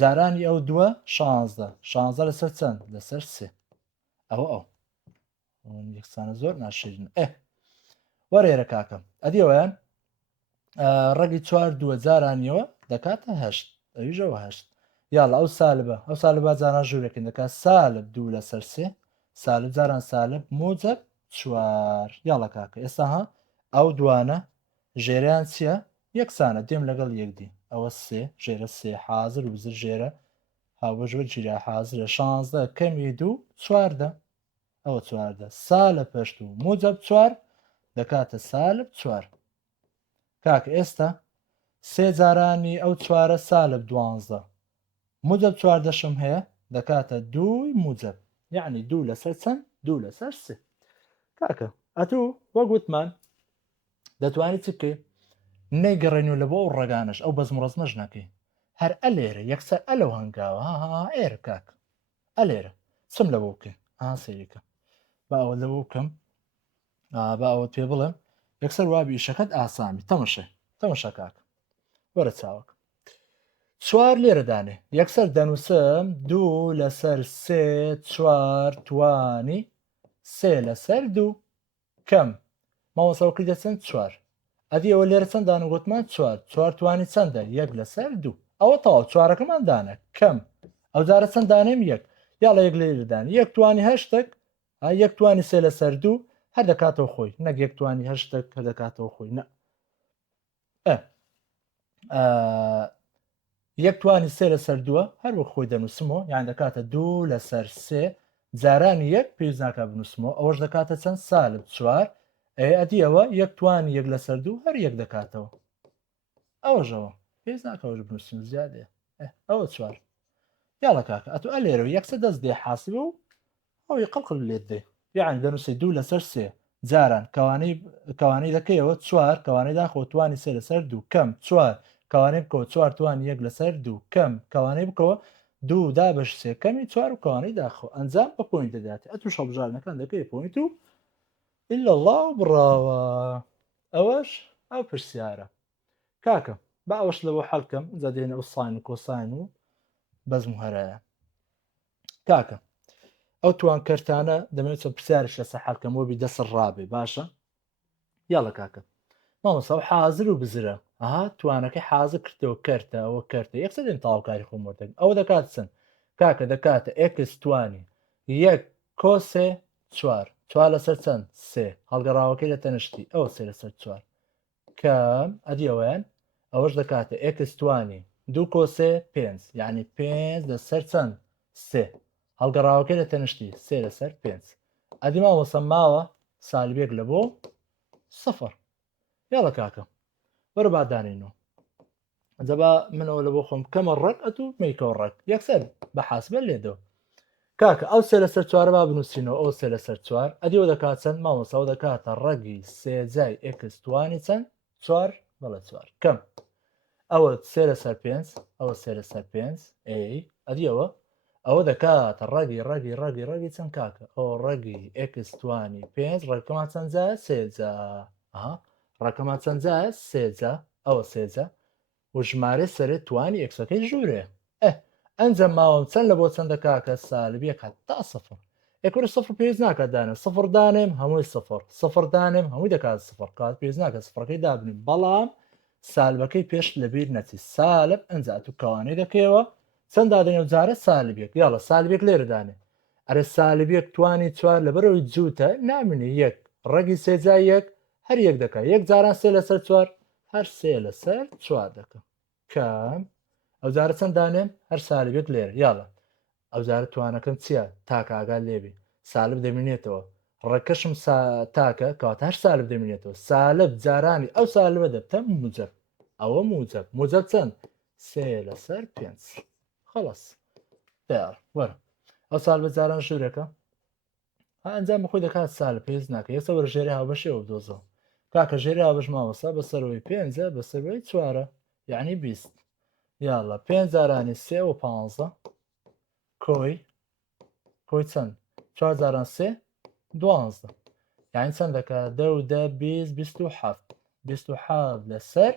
جارانی ئەو دووە شانزە لەسەر چەند لەسەر سێ ئەو یەکسانە زۆر ناشرین وەرێرە کاکەم ئەدیەوەیان ڕەگی چوار دووە جارانیەوە دەکاتە هەشت ئەویژەوە هەشت یاڵە ئەو سالبە جاران ژوورەکەین دەکات سالب دوو لەسەر سێ سالب جاران سالب موجب چوار یاڵە کاکە ئێستا ئەو دوانە ژێریان چییە یەکسانە دێم لەگەڵ یەکدی ئەوە سێ ژێرە سێ حازر و بزر ژێرە هاوبژوە جیرا حازرە شانزدە کەمی دوو چواردە ئەوە چواردە سالە پەشت و موجب چوار دەکاتە سالب چوار کاکە ئێستا سێ جارانی ئەو چوارە سالب دوانزدە موجب چواردەشم هەیە دەکاتە دووی موجب یعنی دوو لەسەر چەند دوو لەسەر سێ کاکە ئەتوو وەگوتمان دەتوانیت چ بکەی نەیگەڕێنی و لە بۆ ئەو ڕێگانش ئەو بەزم ڕزمەش نەکەی هەر ئەلێرە یەکسەر ئەلەو هەنگاوە ئێرە کاک ئەلێرە چم لە بۆ بکەین سەریکە با ئەوە لە بۆ بکەم با ئەوە پێ بڵێم یەکسەر وابی ئیشەکەت ئاسامی تەمەشە کاک وەرە چاوەک چوار لێرەدانێ یەکسەر دەنووسم دوو لەسەر سێ چوار توانی سێ لەسەر دوو کەم ماوەسەوەکەی دەچەند چوار ئەدی ئەوە لێرە چەنددان و گوتمان چوار توانی چەندە یەک لەسەر دوو ئەوە تەواو چوارەکەماندانە کەم ئەو جارە چەنددانێم یەک یاڵە یەک لێرەدان یەک توانی هەشتێک یەک توانی سێ لەسەر دوو هەر دەکاتەوە خۆی نەک یەک توانی هەشتێک هەر دەکاتەوە خۆی نە یەک توانی سێ لەسەر دووە هەروە خۆی دەنووسمەوە یان دەکاتە دوو لەسەر سێ جارانی یەک پێویست ناکات بنووسمەوە ئەوەش دەکاتە چەند سالب چوار ئەدیەوە یەک توانی یەک لەسەر دوو هەر یەک دەکاتەوە ئەوەژەوە پێویست ناکەوەش بنووسین زیادێ ئەوە چوار یاڵە کاکە ئەتو ئەلێرەوە یەکسە دەست دێ حاسبە و ئەوی قەڵقل لێت دێ یعنی دەنووسی دوو لەسەر سێ جاران کەوانەی دەکەیەوە چوار کەوانەی داخۆ توانی سێ لەسەر دوو کەم چوار کەوانەی بکەوە چوار توانی یەک لەسەر دوو کەم کەوانەی بکەوە دوو دا بەش سێ کەمی چوار و کەوانەی داخۆ ئەنجام بە پۆینت دەداتێ ئەتو شەڵبژارنەکان دەکەی پۆینت و ئیلا الله بڕاوە ئەوەش ئەو پرسیارە کاکە با ئەوەش لەوە حەڵکەم جا دێنە ئەو ساین و کۆساین و بەزم و هەرایە کاکە ئەو توان کەرتانە دەمێت چۆن پرسیارش لەسەر حەڵکەمەوە بی دەسڕ ڕابێ باشە یاڵە کاکە مامۆستا ئەو حازر و بزرە توانەکەی حازر کردەوە کەرتە ئەوە کەرتە یەکسەر دێن تاواکاری خۆمەردەن ئەوە دەکات چەند کاکە دەکاتە ئێکس توانی یەک کۆسێ چوار لەسەر چەند سێ هەڵگەڕاوەکەی لە تەنشتی ئەوە سێ لەسەر چوار کەم ئەدیەوەیان ئەوەش دەکاتە ئێکس توانی دوو کۆسێ پێنج یعنی پێنج لەسەر چەند سێ هەڵگەڕاوەکەی لە تەنیشتی 3/5 ئەدی مامۆستا ماوە سالبێک لە بۆ 0 یاڵە کاکە وەرە با دانێنەوە جەبا منەوە لە بۆ خۆم کەمە ڕەک ئەتو میکەوە ڕەک یەکسەر بە حاسبە لێدەوە کاکە ئەو 3/4 با بنووسینەوە ئەو 3/4 ئەدیەوە دەکات چەند مامۆستا دەکاتە ڕەگی سێجای ئێکس توانی چەند 4 بەڵە 4 کەم ئەوە 3/5 ئەوە 3/5 ئەدیەوە ئەوە دەکاتە ڕەگی چەند کاکە ئەو ڕەگی ئێکس توانی 5 ڕێکەمان چەندجا سێجا ڕەکەمان چەندجا سێجا ئەوە سێجا و ژمارە سەرێت توانی ئەکسەکەی ژوورێ ئەنجەم ماوەم چەند لە بۆ چەندە کاکە سالبیەک تا 0 ئێکوەر 0 پێویست ناکات دانێ 0 دانێم هەمووی 0 دانێم هەمووی دەکات 0 کات پێویست ناکە 0ەکەی دابنین بەڵام سالبەکەی پێش لەبیر نەچی سالب ئەنج تو کەوانەی دەکەوە چەند دادنێ و جارە سالبێک یاڵە سالبێک لێرەدانێ ئەرە سالبێک توانی 4 لەبەرەوەی جووتە نامێنێ یەک ڕەگی سێجای یەک هەر یەک دەکات یەک جاران 3/4 هەر 3/4 دەکەم کەم ئەو جارە چەند دانێم هەر سالبێک لێرە یاڵە ئەو جارە توانەکەم چییە تاکاگال لێبی سالب دەمێنێتەوە ڕێکەشم تاکە کەواتە هەر سالب دەمێنێتەوە سالب جارانی ئەو سالبە دەبتە موجب ئەوە موجب چەند 3/5 خلاص دیار وەرە ئەو سالبە جاران ژوورەکە ئەنجام بەخۆی دەکات سالب پێویست ناکە یەسە وەرە ژێری هاوبەشەوە بدۆزەوە کاکە ژێری هاوبەش مامۆستا بەسەرەوەی 5 بەسەرەوەی 4 یعنی 20 یاڵە 5 جارانی 3 و 15 کۆی چەند 4 جاران 3 12 یعنی چەند دەکات 10 20 27 لەسەر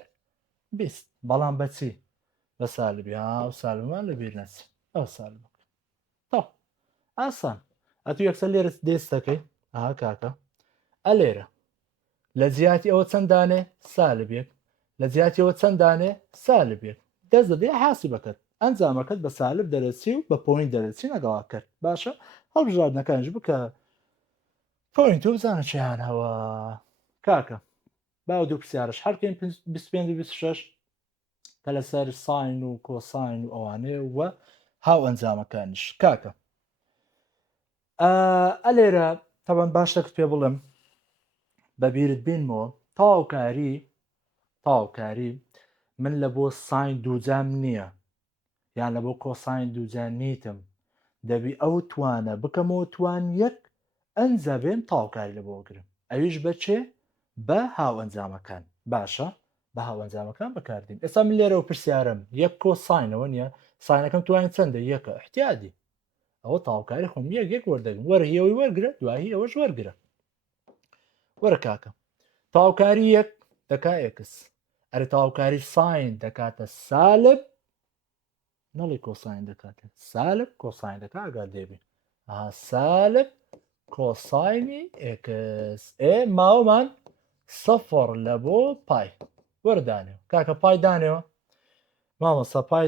20 بەڵام بەچی بە سالبی ئەو سالبمان لەبیر نەچی ئەو سالب تا ئاسان ئەتو یەکسەر لێرە دێستەکەی کاکە ئە لێرە لە جیاتی ئەوە چەنددانێ سالبێک لە جیاتیەوە چەنددانێ سالبێک دەست دەدێ حاسی بکەت ئەنجامەکەت بە سالب دەرەچی و بە پۆین دەرەچی نەگەوا کرد باشە هەڵبژاردنەکانش بکە پۆینت و بزانە چیانەوە کاکە باو دوو پرسیارش هەرکەین 25 و 26 کە لەسەر ساین و کۆساین و ئەوانێ وە هاو ئەنجامەکانش کاکە ئە لێرە تەبەن باش دەکت پێ بڵم بەبیرت بینمەوە تاوکاری من لە بۆ ساین دووجام نییە یان لە بۆ کۆساین دووجان نیتم دەبی ئەو توانە بکەمەوە توان یەک ئەنجا بێم تاوکاری لە بۆگرم ئەویش بەچێ بە هاو ئەنجامەکان باشە بە هاو ئەنجامەکان بەکاردین ئێستا من لێرەوە پرسیارم یەک کۆساینەوە نییە ساینەکەم توانین چەندە یەکە احتیادی ئەوە تاوکاری خۆم یەک وەردەگرم وەرە هیەوەی وەرگرە دوایی ئەوەش وەرگرە وەرە کاکە تاوکاری یەک دەکا ئێکس ئەرە تاوکاری ساین دەکاتە سالب نەڵی کۆساین دەکاتێ سالب کۆساین دەکا ئەگەر دێبی سالب کۆساینی ئێکس ماوەمان 0 لە بۆ پای وەردانێ کاکە پای دانێەوە مامۆستا پای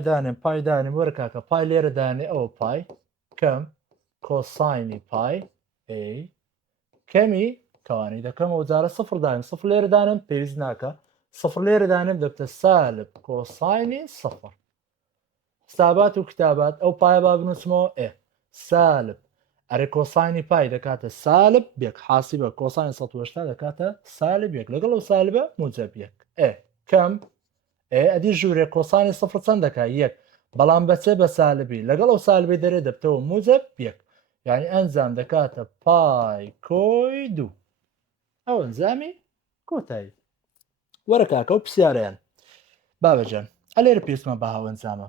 دانێ وەرە کاکە پای لێرە دانێ ئەوە پای کەم کۆساینی پای کەمی کەوانی دەکەمەوە جارە 0 دانێم 0 لێرە دانم پێویست ناکە 0 لێرە دانم دەبتە سالب کۆساینی 0 حسابات و کتابات ئەو پایە با بنووسمەوە سالب ئەرێ کۆساینی پای دەکاتە سالب بێک حاسی بە کۆساین 180 دەکاتە سالب یەک لەگەڵ ئەو سالبە موجب یەک کەم ئەدی ژوورێ کۆسانی 0 چەند دەکات یەک بەڵام بەچێ بە سالبی لەگەڵ ئەو سالبی دەرێ دەبتەوە موجب یەک یعنی ئەنجام دەکاتە پای کۆی دوو ئەو ئەنجامی کۆتایی وەرە کاکە و پرسیارەیان بابەجان ئەلێرە پێویستمان بە هاو ئەنجامە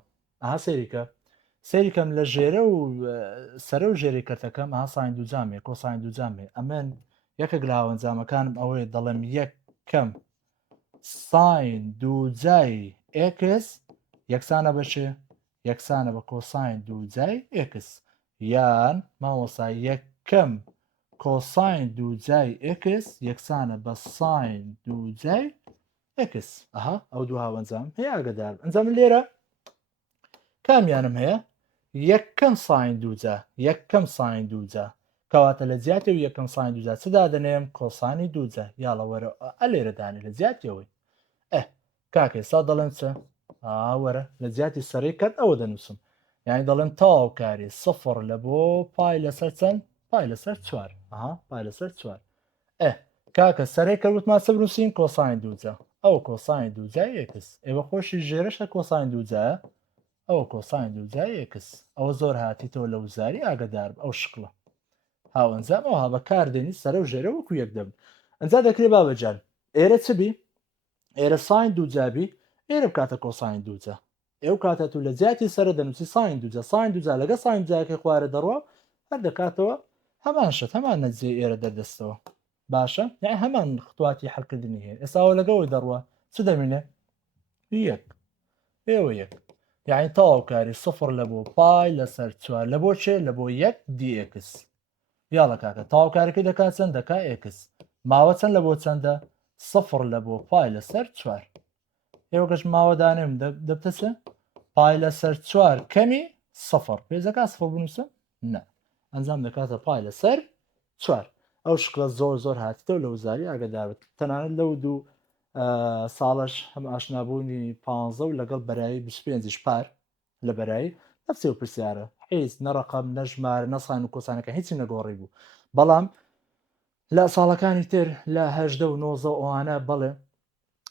سەیریکەم لە ژێرە و سەرە و ژێری کەرتەکەم ساین دووجامێ کۆساین دووجامێ ئەمن یەکێک لە هاوەنجامەکانم ئەوەیە دەڵێم یەکەم ساین دووجای ئێکس یەکسانە بەچێ یەکسانە بە کۆساین دووجای ئێکس یان مامۆستا یەکەم کۆساین دووجای ئێکس یەکسانە بە ساین دووجای ئێکس ئەو دوو هاوەنجام هەیە ئاگدار ئەنجام لێرە کامیانم هەیە یەکەم ساین دووجا کەواتە لە جیاتی و یەکەم ساین دووجا چدا دەنێم کۆسانی دووجا یاڵە وەرە لێرە دانی لە جیاتیەوەی کاکێ سا دەڵێن چە وەرە لە جیاتی سەرەی کات ئەوە دەنووسم یعنی دەڵێن تەواوکاری سفر لە بۆ پای لەسەر چەند پای لەسەر 4 پای لەسەر 4 کاکە سەرەی کەوتمان چ بنووسین کۆساین دووجە ئەو کۆساین دووجای ئێکس ئێوە خۆشی ژێرەشە کۆساین دووجایە ئەو کۆساین دووجای ئێکس ئەوە زۆر هاتیتەوە لە وزاری ئاگدار ئەو شکڵە هاوەنجامەوە ها بەکاردێنی سەرە و ژێرە وەکو یەک دەبن ئەجا دەکرێت بابەجان ئێرە چبی ئێرە ساین دووجابی ئێرە بکاتە کۆساین دووجە ئێو کاتە تو لە جیاتی سەر دەنووسی ساین دووجە ساین دووجا لەگە ساین جاکە خوارە دەڕوە هەر دەکاتەوە هەمان شت هەمان نەجێ ئێرە دەردەستەوە باشە یعنی هەمان خطواتی حەلکردنی هەیە ئێستاوە لەگەڵی دەڕوە چ دەمێنێ یەک ئێوە یەک یعنی تەواوکاری سفر لە بۆ پای لەسەر 4 لە بۆ چێ لە بۆ یەک دیX یاڵە کاکە تەواوکارەکەی دەکات چەند دەکا ئێکس ماوە چەند لە بۆ چەندە سفر لە بۆ پای لەسەر 4 ئێوە گەشت ماوەدانێم دەبتەچە پای لەسەر 4 کەمی سفر پێزەکە سفر بنووسە نە ئەنجام دەکاتە پای لەسەر 4 ئەو شکڵە زۆر زۆر هاتیتەوە لە وزاری ئاگدارێت تەنانەت لەو دوو ساڵش هەم ئاشنابوونی 15 و لەگەڵ بەرایی 25 پار لە بەرایی نفسی و پرسیارە هیچ نەڕقم نەژمار نەسان و کۆسانەکە هیچی نەگۆڕی بوو بەڵام لە ساڵەکانی تر لە هەژدە و نۆزە ئەوانە بەڵێ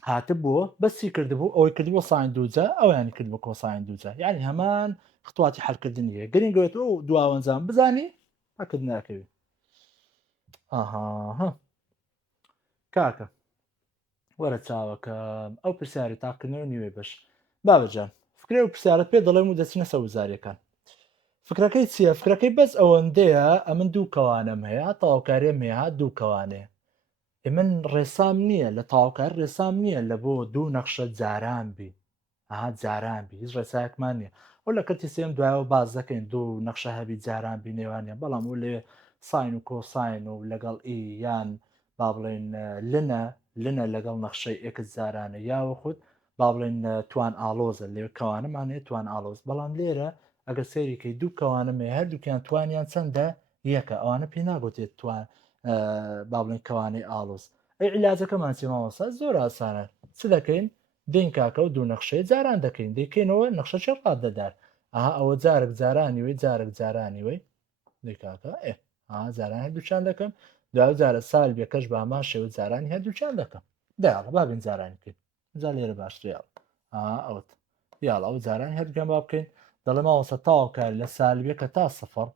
هاتە بووە بەسی کردبوو ئەوەی کردبوو ساین دووجە ئەویانی کرد بە کۆساین دووجە یعنی هەمان خطواتی حەلکردنیە گرنگوێت و دواوەنجام بزانی ئەکرد ناکەوی ئاها کاکە وەرە چاوەکەم ئەو پرسیاری تاقیکردنەوە نیوێ بەش بابەجان فکرێ و پرسیارەت پێ دەڵێم و دەچینە سەوزاریەکان فکرەکەی چییە فکرەکەی بەس ئەوەندەیە ئەمن دوو کەوانم هەیە تاواکارێم هەیە دوو کەوانەیە من ڕێسام نییە لە تاواکار ڕێسام نییە لە بۆ دوو نەخشە جاران بی جاران بی هیچ ڕێسایەکمان نییە ئەو لە کەتی سێم دوایەوە باز دەکەین دوو نەخشە هەبی جاران بی نێوانە بەڵام و لێ ساین و کۆساین و لەگەڵ یان با بڵێن لنە لەگەڵ نەخشەی ئێکس جارانە یاوە خودت با بڵێن توان ئالۆزە لێ کەوانەمانێ توان ئالۆز بەڵام لێرە ئەگەر سێریکەی دوو کەوانەمێ هەردووکیان توانیان چەندە یەکە ئەوانە پێ ناگوتێت توان با بڵێن کەوانەی ئالۆز ئەی عیلاجەکەمان چی مامۆستا زۆر ئاسانە چ دەکەین دین کاکە و دوو نەخشەی جاران دەکەین دەکەینەوە نەخشەچە ڕاددەدار ئەوە جارێک جارانی وی جارێک جارانی وی دەکاتە جاران هەردووچان دەکەم دو جارە سال بێکەش بامان شێوە جارانی هەردووچان دەکەم داڵە بابین جارانی کرد جا لێرە باشتیاڵ ئەوت یاڵ ئەو جارانی هەردووکەم با بکەین دەڵێ ماوەسە تاواکار لە سالبیەکە تا سفر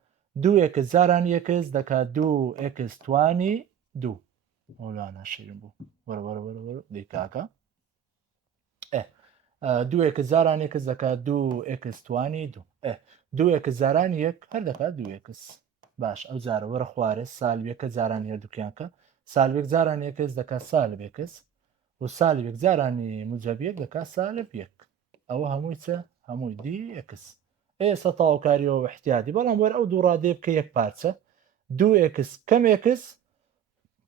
دوو ئێکس جارانی یەکس دەکات دوو ئێکس توانی دوو ئەولانا شیرم بوو وەرە دیکاکە دوو ئێکس جاران یەکس دەکات دوو ئێکس توانی دوو دوو ئێکس جارانی یەک هەر دەکات دوو ئێکس باش ئەو جارە وەرە خوارێ سالبیەکە جارانی هەردووکیانکە سالبێک جاران یەکس دەکات سالبێکس و سالبێک جارانی موجەبیەک دەکات سالب یەک ئەوە هەمووی چە هەمووی دی ئێکس ئێستا تاواکاریەوە احتیاتی بەڵام وەرە ئەو دوو ڕادێ بکە یەک پارچە دوو ئێکس کەم ئێکس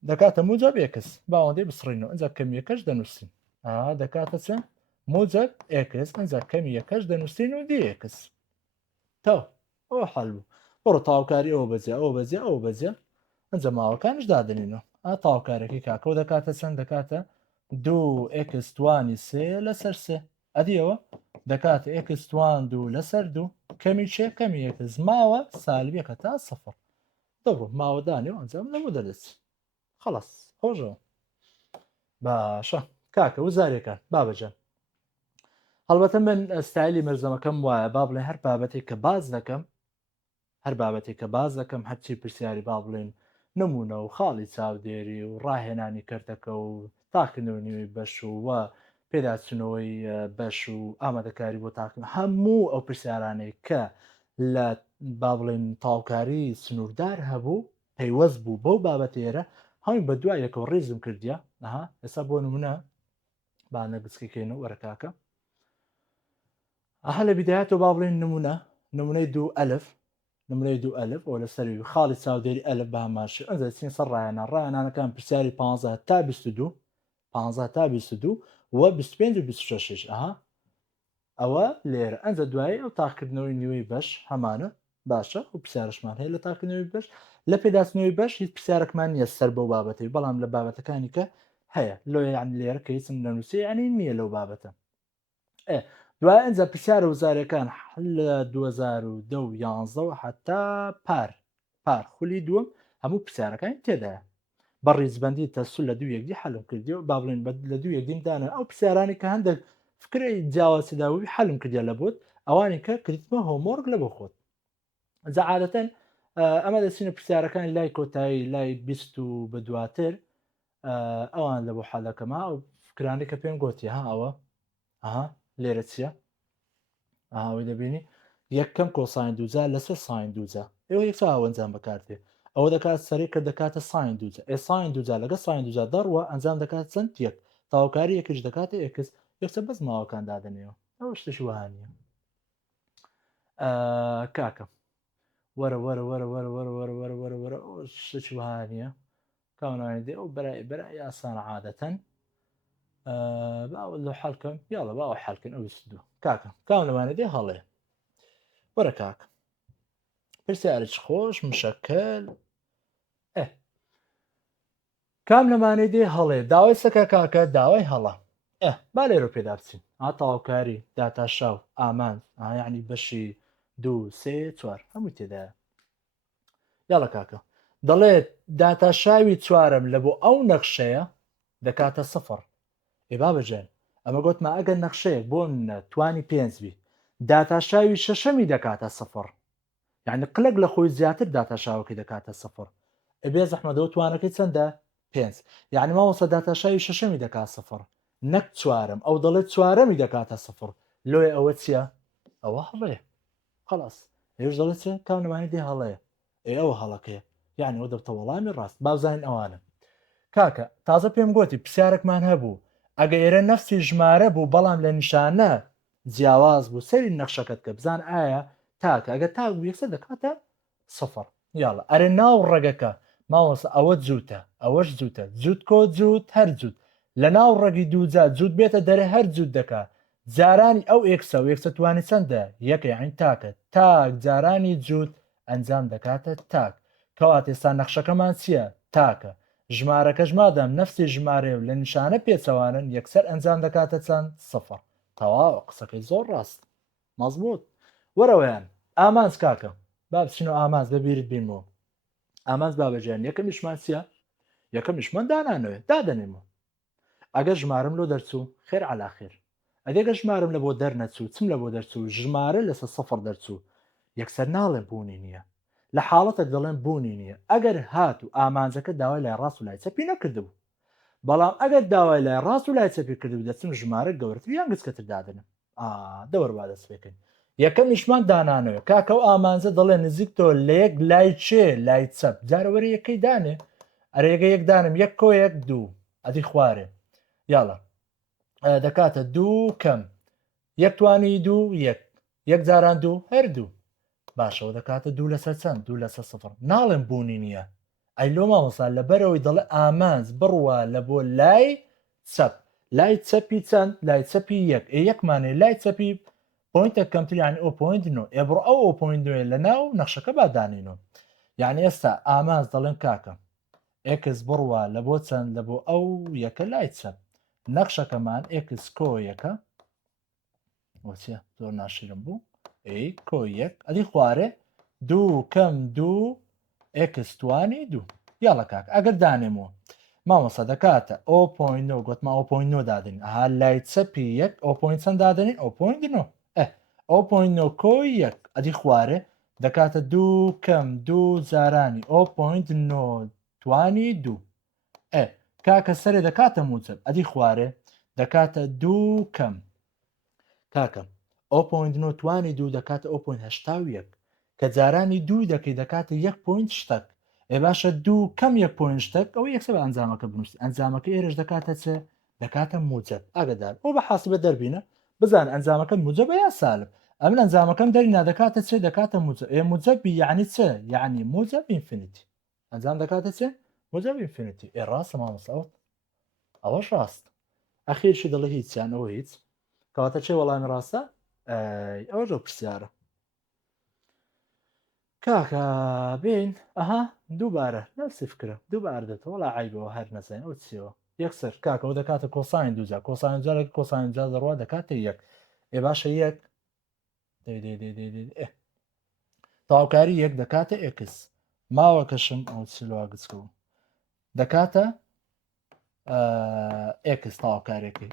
دەکاتە موجەب ئێکس باوەندەی بسڕینەوە ئەنجا کەم یەکەش دەنووسین دەکاتە چە موجەب ئێکس ئەنجا کەمی یەکەش دەنووسین و دی ئێکس تەو ئەوە حەل بوو بڕۆ تاواکاری ئەوە بەجێ ئەوە بەجێ ئەوە بەجێ ئەنجا ماوەکانش دادنینەوە تاواکارێکی کاکەەوە دەکاتە چەند دەکاتە دوو ئێکس توانی سێ لەسەر سێ ئەدیەوە دەکاتە ئێکس توان دوو لەسەر دوو کەمی چێ کەمی یەکس ماوە سالبیەکە تا سەفر دەبڕۆ ماوەدانی و ئەنجام نەبوو دەدەچ خەڵاس خۆشەوە باشە کاکە وزارێکان بابەجان هەڵبەتە من ئەستایلی مەرزەمەکەم وایە با بڵێن هەر بابەتێک کە باز دەکەم هەر بابەتێک کە باز دەکەم هەرچی پرسیاری با بڵێن نمونە و خاڵی چاودێری و ڕاهێنانی کردەکە و تاکنەوەنیوەی بەش و پێداچنەوەی بەش و ئامادەکاری بۆ تاکن هەموو ئەو پرسیارانەی کە لە با بڵێن تاوکاری سنووردار هەبوو پەیوەست بوو بەو بابەتێرە هەمی بە دوایەکەەوە ڕێزم کردیە ئێستا بۆ نمونە بانە بچکەکەین و وەرەکاکە لە بیدایەتەوە با بڵێن نمونەی دوو ئەلف نمونەی دوو ئەلف ئەو لەسەری خاڵی چاودێری ئەلف باماشی ئەنجا چین سەر ڕایەنانەکان پرسیاری 15 تا 22 15 تا 22 و 25 و 26 ئەوە لێرە ئەنجە دوایی ئەو تاقیکردنەوەی نیوەی بەش هەمانە باشە و پرسیارشمان هەیە لە تاقیکردنەوەی بەش لە پێداچنەوەی بەش هیچ پرسیارێکمان نییە سەر بەو بابەتەی بەڵام لە بابەتەکانی کە هەیە لۆ یان لێرە کە هیچم نەنووسی ینی نییە لەو بابەتە دوای ئەنجا پرسیارە وزارەکان لە 2011 حتا پار خولی دووەم هەموو پرسیارەکانی تێدایە بە ڕیزبەندی تەسوول لە دوو یەکدی حەلم کردیەوە با بڵێن لە دوو یەکدیمدانە ئەو پرسیارانی کە هەندێک فکرەی جیاوازداوی حەلم کردیا لە بۆت ئەوانی کە کردمە هۆمۆرگ لە بۆ خۆت جا عادەتەن ئەمە دەچینە پرسیارەکانی لای کۆتایی لای 20 و بە دواتر ئەوان لە بۆ حەلەکەما ئەو فکرانی کە پێم گوتی ها ئەوە لێرە چییە ئاوی دەبینی یەکەم کۆساین دووجا لەسەر ساین دووجا ئێوە یەک ئەوەنجام بەکارتێ ئەوە دەکات سەری کە دەکاتە ساین دووجا ساین دووجا لەگە ساین دووجا دەڕوە ئەنجام دەکات چەند یەک تاوکاری یەکش دەکاتە ئێکس یەکسە بەس ماوەکان دادنێەوە ئەوە شتش وهانیە کاکە وەرە شتش وهانیە کاونانی دێ ئەو بەرای ئاسانە عادەتەن باوە لە حەڵکەم یاڵە باوە حەلکن ئەو دو کاکە کام لەمانە دێ هەڵێ وەرە کاکە پرسیارێک خۆش مشەکل کام لەمانەی دێ هەڵێ داوای سەکە کاکە داوای هەڵە با لێرە پێدا بچین تاواکاری داتا شاو ئامان یعنی بەشی 2 3 4 هەموو تێدایە یاڵە کاکە دەڵێت داتا شاوی چوارم لە بۆ ئەو نەخشەیە دەکاتە سفر ئێبا بەجێن ئەمە گوتمە ئەگەر نەخشەیەک بۆ توانی پێنجبی داتا شاوی شەشەمی دەکاتە سفر یعنی قلق لە خۆی زیاتر داتا شاوەکەی دەکاتە سفر ئەبێ زەحمەدەوە توانەکەی چەندە 5 یعنی ماوەسە داتا شاوی شەشەمی دەکات سفر نەک چوارم ئەو دەڵێت چوارەمی دەکاتە سفر لۆی ئەوە چییە ئەوە هەڵێ خلاص هێش دەڵێت چێ کام نمانی دێ هەڵەیە ئەوە هەڵەکەیە یعنی ئەوە دەبتە وەڵامی ڕاست بازانین ئەوانە کاکە تازە پێم گوتی پرسیارێکمان هەبوو ئەگە ئێرە نەفسی ژمارە بوو بەڵام لە نیشانە جیاواز بوو سەری نەخشەکەت کە بزان ئایا تاکە ئەگە تاک بوو یەکسەر دەکاتە سفر یاڵە ئەرێ ناو ڕێگەکە ماوەسە ئەوە جووتە ئەوەش جووتە جووت کۆ جووت هەر جووت لە ناو ڕێگی دووجا جووت بێتە دەرە هەر جووت دەکات جارانی ئەو ئێکسە و یەکسە توانی چەندە یەکە یعنی تاکە تاک جارانی جووت ئەنجام دەکاتە تاک کەوات ئێستا نەخشەکەمان چییە تاکە ژمارەکەش مادەم نەفسی ژمارە و لە نیشانە پێچەوانن یەکسەر ئەنجام دەکاتە چەند سفر تەواو قسەکەی زۆر ڕاست مەزبوط وەرەوەیان ئامانز کاکە با بچینەوە ئامانز بەبیرت بینەوە ئامانز بابەجیان یەکەمیشمان چییە یەکەمیشمان دانانەوێت دادەنێمەوە ئەگە ژمارم لۆ دەرچوو خێر عەلاخێر ئەدێگە ژمارم لە بۆ دەرنەچوو چم لە بۆ دەرچوو ژمارە لەسەر سفر دەرچوو یەکسەر ناڵێن بوونی نییە لە حاڵەتێک دەڵێن بوونی نییە ئەگەر هات و ئامانجەکە داوای لای ڕاست و لای چەپی نەکردبوو بەڵام ئەگەر داوای لای ڕاست و لای چەپی کردبوو دەچم ژمارە گەورەتر یان گچکەتر دادنم دەوەربا دەست بێکن یەکەمیشمان دانانەوە کاکە و ئامانجە دەڵێ نزیک تۆ لە یەک لای چێ لای چەپ جارەوەری یەکەی دانێ ئەرێگە یەک دانم یەک کۆ یەک دوو ئەدی خوارێ یاڵە دەکاتە دوو کەم یەک توانی دوو یەک جاران دوو هەردوو باشەوە دەکاتە دوو لەسەر چەند دوو لەسەر سفر ناڵێن بوونی نییە ئەی لۆ مامۆستا لەبەرەوەی دەڵێ ئامانز بڕوە لە بۆ لای چەپ لای چەپی چەند لای چەپی یەک یەکمانێ لای چەپی پوینتە کەمتر یعنی ئەو پوینت ئێبڕ ئەو پوینتێ لە ناو نەخشەکە بادانینەوە یعنی ئێستا ئامانز دەڵێن کاکە ئێکس بڕوە لە بۆ چەند لە بۆ ئەو یەکە لای چەپ نەخشەکەمان ئێکس کۆ یەکە وەچە زۆر ناشرم بوو کۆ یەک ئەدی خوارێ دوو کەم دوو ئێکس توانی دوو یاڵە کاک ئەگەر دانێمەوە مامۆستا دەکاتە ئەو پوینت گوتمە ئەو پوینت دادن ئەها لای چەپی یەک ئەو پوینت چەند دادنین ئەو پوینت ئەو پوینت کۆ یەک ئەدی خوارێ دەکاتە دوو کەم دوو جارانی ئەو پوینت توانی دوو کاکە سەرێ دەکاتە موجب ئەدی خوارێ دەکاتە دوو کەم کاکەم ئەو پوینت توانی دوو دەکاتە ئەو پوینت هەشتا و یەک کە جارانی دوو دەکەی دەکاتە یەک پوینت شتەک باشە دوو کەم یەک پوینت شتێک ئەو یەکسە بە ئەنجامەکە بنووسی ئەنجامەکە ئێرش دەکاتە چێ دەکاتە موجب ئاگدار ئەو بە حاسبە دەربینە بزان ئەنجامەکە موجبە یا سالب ئەم ئەنجامەکەم دەرینا دەکاتە چێ دەکاتە موجب موجبی یعنی چێ یعنی موجب ئینفینیتی ئەنجام دەکاتە چێ موجب ئینفینیتی ڕاستە مامۆستا ئەوەش ڕاست ئەخیرشی دەڵێ هیچیان ئەوە هیچ کەواتە چێ وەڵامی ڕاستە ئەوە زۆر پرسیارە کاکە بین ئەها دووبارە نفسی فکرە دووبار دێتەوە وەڵا عیبەوە هەر نەزانین ئەو چیەوە یەکسەر کاکەەوە دەکاتە کۆساین دووجا کۆساین جارێک کۆساین جا دەڕوا دەکاتە یەک ئێ باشە یەک تاوکاری یەک دەکاتە ئێکس ماوەکەشم ئەو چلواگچکەوە دەکاتە ئێکس تاوکارێکی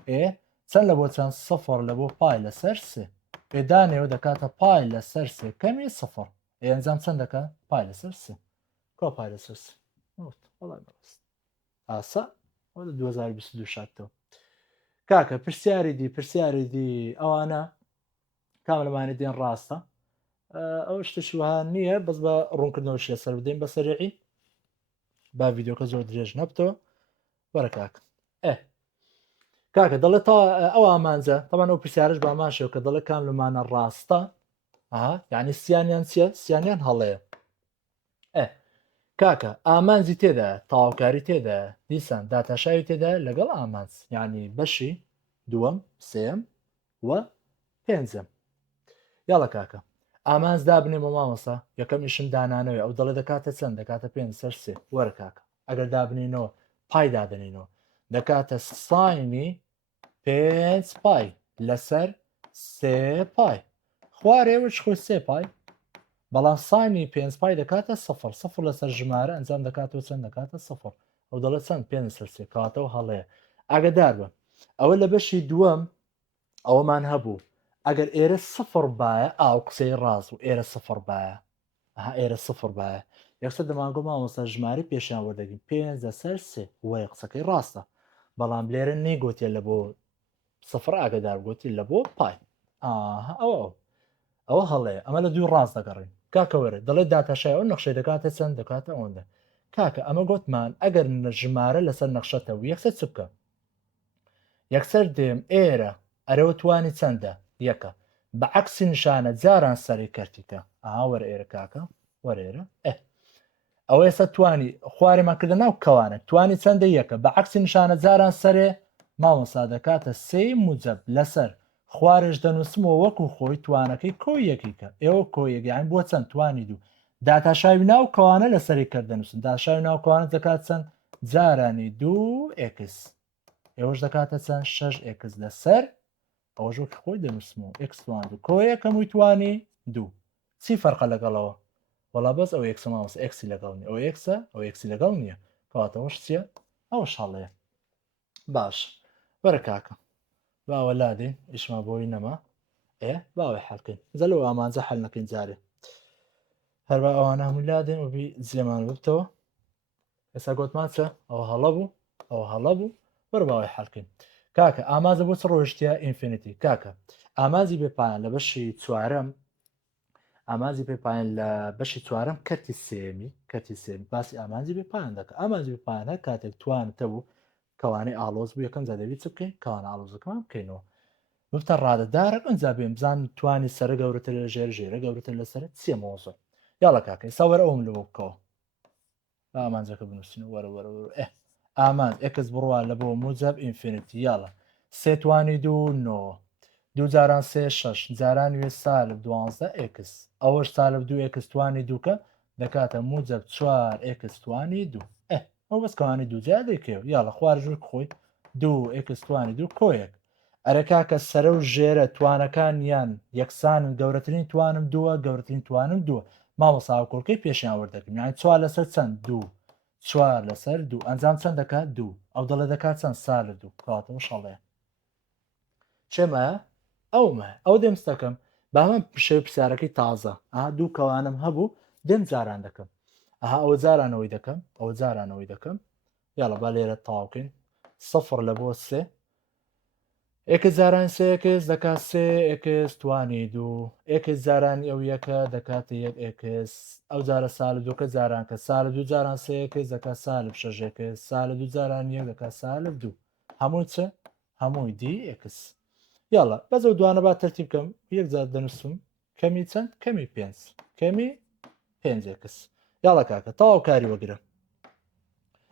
چەند لە بۆ چەند سفر لە بۆ پای لەسەر سێ پێدانێەوە دەکاتە پای لەسەر سێ کەمی سفر ئەنجام چەند دەکە پای لەسەر سێ کۆ پای لەسەر سێ ئاسا 2022 شاتەوە کاکە پرسیاری دی ئەوانە کاملمانی دێن ڕاستە ئەو شتشی وها نییە بەس بە ڕوونکردنەوەش لەسەر بدەین بە سەرعی با ڤیددیۆکە زۆر درێژ نەبتەوە وەرە کاکە دەڵێت تا ئەو ئامانجە تەمان ئەو پرسیارش باماشەوە کە دەڵێت کاملمانە ڕاستە یعنی سییانیان چیە سییانیان هەڵەیە کاکە ئامانجی تێدا تاواکاری تێدا دیسان داتاشاوی تێدا لەگەڵ ئامانج یعنی بەشی دووەم سێم وە پێنجەم یاڵە کاکە ئامانج دابنێمە مامەسا یەکەم ئیشم دانانەوەی ئەو دەڵێ دەکاتە چەند دەکاتە پێ سەر سێ وەرە کاکە ئەگەر دابنینەوە پای دادنینەوە دەکاتە ساینی پێنج پای لەسەر سێ پای خوارێوەش خۆی سێ پای بەڵام ساینی پێنج پای دەکاتە سفر سفر لەسەر ژمارە ئەنجام دەکاتەوە چەند دەکاتە سفر ئەو دەڵێت چەند پێنج سەر سێ کاتەوە هەڵەیە ئاگدار بە ئەوە لە بەشی دووەم ئەوەمان هەبوو ئەگەر ئێرە سفر باە ئاو قسەی ڕاست و ئێرە سفر باە ئێرە سفر باە یەکسەر دەمانگۆ مامۆستا ژماری پێشیان وەردەگین پێنج سەر سێ وەیە قسەکەی ڕاستە بەڵام لێرە نەیگوتێ لە بۆ سفر ئاگدار گوتی لە بۆ پای ئەوە هەڵەیە ئەمە لە دوو ڕاست دەگەڕین کاکەوەرە دەڵێت داتاشای ئەو نەخشەی دەکاتە چەند دەکاتە ئەوەندە کاکە ئەمە گوتمان ئەگەر ژمارە لەسەر نەخشەتەوە یەکسەر چ بکە یەکسەر دێم ئێرە ئەرەوە توانی چەندە یەکە بە عەکسی نیشانە جاران سەری کەرتیکە وەرە ئێرە کاکە وەرێرە ئەوە ئێستا توانی خوارێماکردە ناو کەوانە توانی چەندە یەکە بە عەکسی نیشانە جاران سەرێ ماوەسا دەکاتە سێ موجب لەسەر خوارش دەنووسمەوە وەکو خۆی توانەکەی کۆی یەکیکە ئێوە کۆیەکیان بۆ چەند توانی دوو داتاشاوی ناو کەوانە لەسەری کردنووسن داشاوی ناو کەوانە دەکات چەند جارانی دوو ئێکس ئێوەش دەکاتە چەند 6 ئێکس لەسەر ئەوەژ وەک خۆی دەنووسمەوە ئێکسوان دوو کۆیەکەم وی توانی دوو چی فەرقە لەگەڵەوە وەڵا بەس ئەو یەکسە ماوەس ئێکسی لەگەڵ نیە ئەو یەکسە ئەو یەکسی لەگەڵ نییە کەواتەوەش چییە ئەوە شاڵەیە باش وەرە کاکە باوە لادێ ئیشما بۆی نەما باوەی حەڵکەین زەلەوە ئامانجە حەل نەکەین جارێ هەربا ئەوانە هەموو لادێن وبی زێمان ببتەوە ئێستا گوتمان چە ئەوە هەڵە بوو ئەوە هەڵە بوو وەرە باوەی حەڵکەین کاکە ئامازە بۆ چ ڕۆژتیە ئینفینیتی کاکە ئامازی بێپایان لە بەشی چوارەم ئامازی پێپایان لە بەشی چوارەم کەتی سێمی باسی ئامانجی بێپایان دەکە ئامانجی بێپایانە کاتێک توانتە بوو کەوانەی ئالۆز بوو یەکەم زادەوی چ بکەین کەوانە ئالۆزەکەمان بکەینەوە بفتە ڕادەدارە ئەنجا بێ بزان توانی سەرە گەورەتر لە ژێر ژێرە گەورەتر لەسەر چیە مۆزە یاڵە کاکەی ساوەرە ئەوم لەوە بکەوە ئامانجەکە بنووسین وەرە ئامان ئێکس بڕوا لە بۆ موجب ئینفینیتی یاڵە سێ توانی دوو نۆ دوو جاران سێ شەش جاران وێ سالب 12 ئێکس ئەوەش سالب دوو ئێکس توانی دووکە دەکاتە موجب 4 ئێکس توانی دوو ئەو بەسکەوانی دوو جا دەکەوە یاڵە خوارژوو خۆی دوو ئێکس توانی دوو کۆیەک ئەرەکاکە سەرە و ژێرە توانەکان یان یەکسانن گەورەترین توانم دووە گەورەترین توانم دووە ماوەساوە کۆڵکەی پێشیان وەردەکەم یان 4 لەسەر چەند دوو 4 لەسەر دوو ئەنجام چەند دەکات دوو ئەو دەڵێ دەکات چەند سالب دوو کەواتەوە شەڵەیە چێمە ئەو دێمستەکەم بامان پشێ پرسیارەکەی تازە دوو کەوانم هەبوو دێم جاران دەکەم ئەوە جارانەوەی دەکەم ئەوە جارانەوەی دەکەم یاڵە با لێرە تاوکەین سفر لە بۆ سێ ئێکس جاران سێ ئێکس دەکات سێ ئێکس توانی دوو ئێکس جارانی ئەو یەکە دەکاتە یەک ئێکس ئەو جارە سالب دووکە جاران کە سالب دوو جاران سێ ئێکس دەکات سالب شەژێکس سالب دوو جاران یەک دەکات سالب دوو هەموو چە هەمووی دی ئێکس یاڵە بەزە دوانە با تەرتیب بکەم یەک جار دەنووسم کەمی چەند کەمی پێنج کەمی پێنجێکس یاڵە کاکە تەواوکاری وەگرە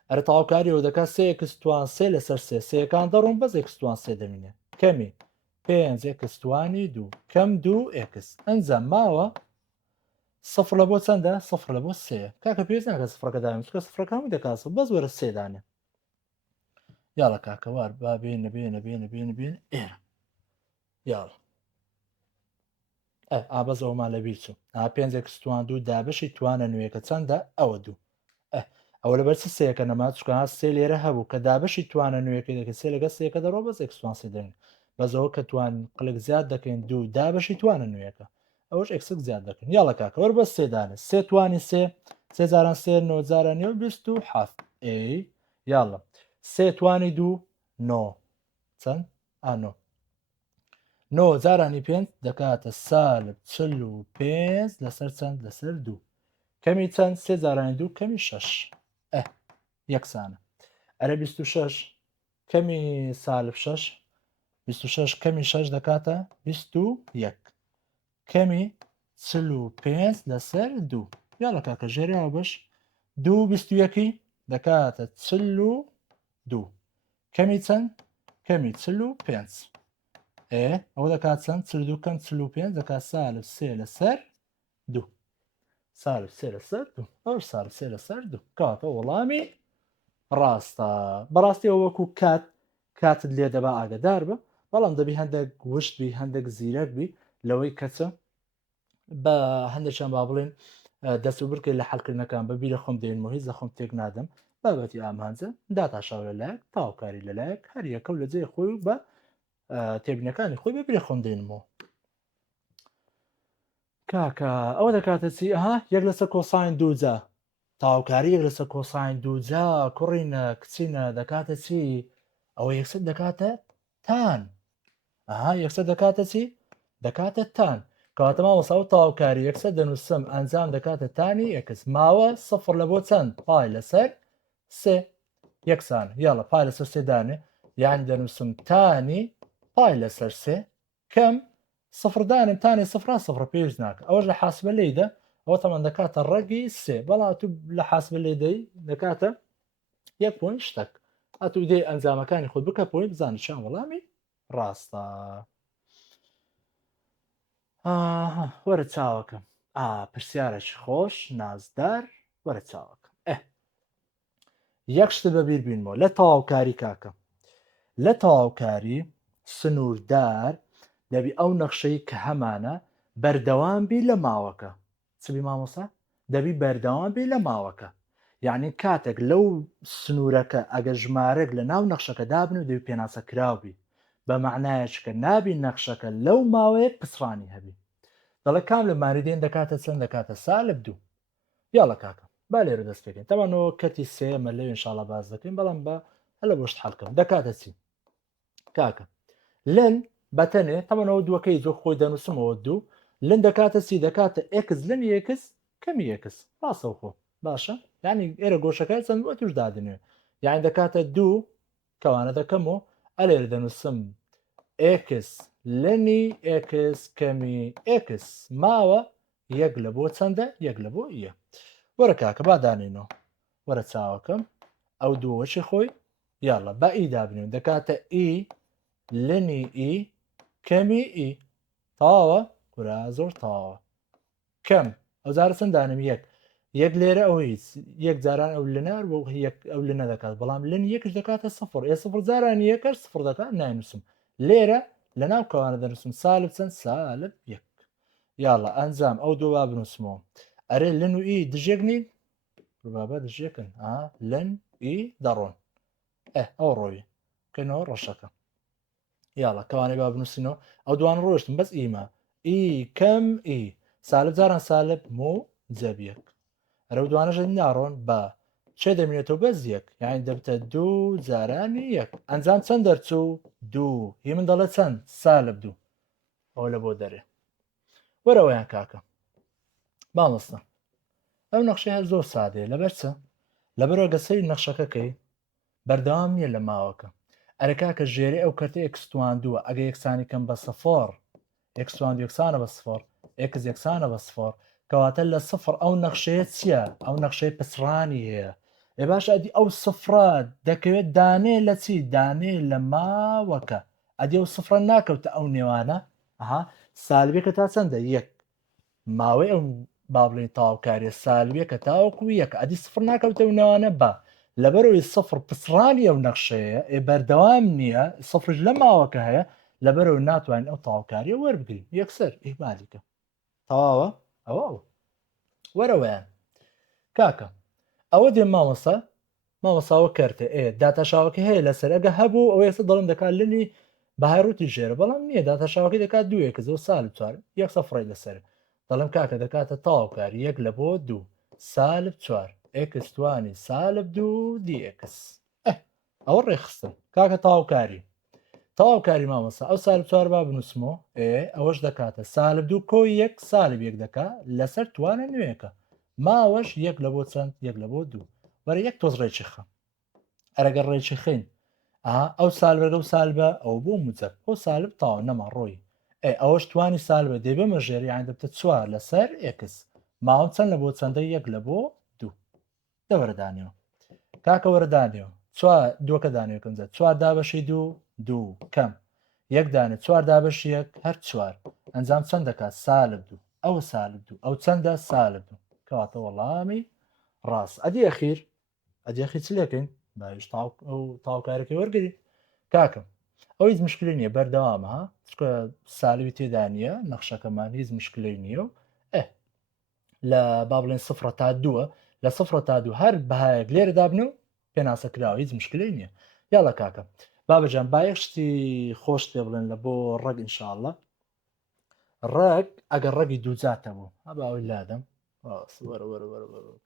ئەرە تەواوکاریەوە دەکات سێ ئێکس توان سێ لەسەر سێ سێەکان دەڕۆم بەس ئێکس توان سێ دەمینێ کەمی پێنج ئێکس توانی دوو کەم دوو ئێکس ئەنجام ماوە سفر لە بۆ چەندە سفر لە بۆ سێ کاکە پێویست ناکە سفرەکە دایم چکە سفرەکەمی دەکات بەس وەرە سێدانێ یاڵە کاکە وار با بێنە ئێرە یاڵە ئابەزەوەمان لە بیر چوو پێنجێک توان دوو دابشی توانە نوێەکە چەندە ئەوە دوو ئەوە لەبەر سەیەکە نەما چکە سێ لێرە هەبوو کە دابشی توانە نوێەکە دەکە سێ لەگە سێکە دەڕۆ بەس ئەکسوانسی دەن بەزەوە کە توان قلک زیاد دەکەین دوو دابشی توانە نوێەکە ئەوش ئەکسک زیاد دەکەن یاڵە کاکە وەر بە سێدانە سێ توانی سێزاران سێ نۆزاران نێ بیست و حەفت یاڵە سێ توانی دوو نۆ چەند ئانۆ نۆ زارانی پێنج دەکاتە سالب چل و پێنج لەسەر چەند لەسەر دوو کەمی چەند سێ زارانی دوو کەمی شەش یەکسانە ئەرە 26 کەمی سالب شەش 26 کەمی شەش دەکاتە 21 کەمی چل و پێنج لەسەر دوو یاڵە کاکە ژێریاوە بەش دوو 21 دەکاتە چل و دوو کەمی چەند کەمی چل و پێنج ئەوە دەکات چەند چل دوو کەم چل و پێنج دەکات سالب سێ لەسەر دوو سالب سێ لەسەر دوو ئەو سالب سێ لەسەر دوو کاتە وەڵامی ڕاستە بەڕاستی ئەوە وەکو کاتت لێ دەبا ئاگدار بە بەڵام دەبی هەندێک وشت بی هەندێک زیرەک بی لەوەی کەچە بە هەندێکیان با بڵێن دەست و برکە لە حەلکردنەکان بە بیرە خۆم دێن مهیز لە خۆم تێک نادەم بابەتی ئامانجە داتاشاو لەلایەک تاوکاری لەلایەک هەر یەکە لە جێ خۆی بە تێبینەکانی خۆی بەبیرە خۆم دێنمەوە کاکە ئەوە دەکاتە چی یەک لەسەر کۆساین دووجا تاوکاری یەک لەسەر کۆساین دووجا کوڕینە کچینە دەکاتە چی ئەوە یەکسەر دەکاتە تان یەکسەر دەکاتە چی دەکاتە تان کاتەما وەسا و تاوکاری یەکسەر دەنووسم ئەنجام دەکاتە تانی ئەکس ماوە سفر لە بۆ چەند پای لەسەر سێ یەکسان یاڵە پای لەسەر سێدانێ یان دەنووسم تانی پای لەسەر سێ کەم سفردانم تانی سفران سفر پێش ناکە ئەوەش لە حاسبە لێیدا ئەوە تەمان دەکاتە ڕەگی سێ بەڵام تو لە حاسبە لێدەی دەکاتە یەک پوین شتێک ئەتو دێ ئەنجامەکانی خۆت بکە پۆی بزانانی چیان وەڵامی ڕاستە وەرە چاوەکەم پرسیارێکی خۆش نازدار وەرە چاوەکەم یەک شتە بەبیر بینمەوە لە تەواوکاری کاکە لە تەواوکاری سنووردار دەبی ئەو نەخشەی کە هەمانە بەردەوام بی لە ماوەکە چبی مامۆسا دەبی بەردەوام بی لە ماوەکە یعنی کاتێک لەو سنوورەکە ئەگەر ژمارەك لە ناو نەخشەکە دابن و دەبی پێناسە کراوبی بە معنایەکە نابی نەخشەکە لەو ماوەیە پسڕانی هەبی دەڵێ کام لە ماریدێن دەکاتە چەند دەکاتە سالب دوو یاڵە کاکە با لێرە دەست پێکەین تەمانەوە کەتی سێمە لەوێ ئینشاڵڵا باز دەکەین بەڵام بە هەلە بۆشت حەڵکەم دەکاتە چی کاکە لەن بەتەنێ تەمەنەوە دووەکەی زۆ خۆی دەنووسمەوە دوو لەن دەکاتە چی دەکاتە ئێکس لەن یەکس کەمی یەکس باسەو خۆ باشە یعنی ئێرە گۆشەکە چەند وە توش دادنێ یعنی دەکاتە دوو کەوانە دەکەمەوە ئەلێرە دەنووسم ئێکس لەنی ئێکس کەمی ئێکس ماوە یەک لە بۆ چەندە یەک لە بۆ یە وەرە کاکە بادانێنەوە وەرە چاوەکەم ئەو دووەچی خۆی یاڵە با ئی دابنێن دەکاتە ئی لەنی ئی کەمی ئی تاوە کورا زۆر تاوە کەم ئەو زارە چەندانم یەک لێرە ئەو هیچ یەک جاران ئەو لەنار بۆ ئەو لە دەکات بەڵام لەن یەکش دەکاتە سفر سفر جارانی یەکەش سفر دەکات نانووسم لێرە لە ناو کەوانە دەنووسم سالب چەند سالب یەک یاڵە ئەنجام ئەو دووە بنووسمەوە ئەرێ لەن و ئی دژێک نین بابە دژێکن لەن ئی دەڕۆن ئەو ڕۆی کەنەوە ڕەشەکە یاڵە کەوانەی با بنووسینەوە ئەو دوان ڕۆشتم بەس ئیمە ئی کەم ئی سالب جاران سالب مو جەبیەک ئەرە دوانەژە ناڕۆن بە چێ دەمێنێتەوە بەز یەک یانی دەبتە دوو جارانی یەک ئەنجام چەند دەرچوو دوو هی من دەڵێت چەند سالب دوو ئەو لە بۆ دەرێ وەرەوەیان کاکە مامۆستا ئەو نەخشەی هەر زۆر سادەیە لەبەر چە لەبەرەوە گەسەری نەخشەکەکەی بەردەوام نییە لە ماوەکە ئەرە کاکە ژێری ئەو کەرتە ئەکستوان دووە ئەگە یەکسانی کەم بە سەفۆر ئەکسوان یەکسانە بە سفۆر ئێکس یەکسانە بە سفۆر کەواتە لە سفر ئەو نەخشەیە چییە ئەو نەخشەی پسرانی هەیە ئێ باش ئەدی ئەو سفرە دەکەوێت دانێ لە چی دانێ لە ماوەکە ئەدی ئەو سفرە ناکەوتە ئەو نێوانە سالبێکە تا چەندە یەک ماوەی ئەو بابلین تاوکاریە سالبیەکە تاوەکو یەکە ئەدی سفر ناکەوتە و نێوانە بە لەبەرەوەی سفر پسرانی ئەو نەخشەیە بەردەوام نییە سفرش لە ماوەکە هەیە لەبەرەوە ناتوانین ئەو تاوکاریە وەربگرین یەکسەر ئیمالیکە تەواوە ئەوە وەرەوەیان کاکە ئەوە دێ مامەساوە کەرتە داتەشاوەکە هەیە لەسەر ئەگە هەبوو ئەو ێستا دەڵم دەکات لنی بەهاروتی ژێرە بەڵام نییە داتەشاوەکەی دەکات دووەکە زۆر سال چوار یەک سەفڕی لەسەر دەڵم کاکە دەکاتە تاواوکاری یەک لە بۆ دوو سالب چوار ئێکس توانی سالب دوو دیئکس ئەوە ڕێخستم کاکە تەواوکاری مامەسا ئەو سالب چوار با بنووسمەوە ئەوەش دەکاتە سالب دوو کۆی یەک سالب یەک دەکات لەسەر توانە نوێەکە ماوەش یەک لە بۆ چەند یەک لە بۆ دوو وەرە یەک تۆز ڕێکی خە ئەرەگە ڕێکی خین ئەو سالبەرگە و سالبە ئەو بۆ موچەک ئەو سالب تاوە نەما ڕۆی ئەوەش توانی سالبە دەبێمە ژێری یان دەبتە چوار لەسەر ئێکس ماوە چەند لە بۆ چەندە یەک لە بۆ دوو دەوەردانیەوە کاکە وەردانیەوە دووەکە دانیەکەمزە چوار دابەشی دوو کەم یەک دانێت چوار دابەشی یەک هەر چوار ئەنجام چەند دەکات سالب دوو ئەوە سالب دوو ئەو چەندە سالب دوو کەواتە وەڵامی ڕاست ئەدیەخی چ لەکەین باش تاوکارەکەی وەرگری کاکەم ئەو هیچ مشکلی نییە بەردەوامە چکە سالوی تێدا نیە نەخشەکەمان هیچ مشکلەی نییە و لە با بڵێن سفرە تا دووە لە سفرە تا دوو هەر بەهایەک لێرە دابنە و پێناسەکراوە هیچ مشکلەی نییە یاڵە کاکە بابەجان بایەشتی خۆش پێ بڵێن لە بۆ ڕەگ ئینشاءڵڵە ڕەگ ئەگەر ڕەگی دووجاتە بوو باوی لادەم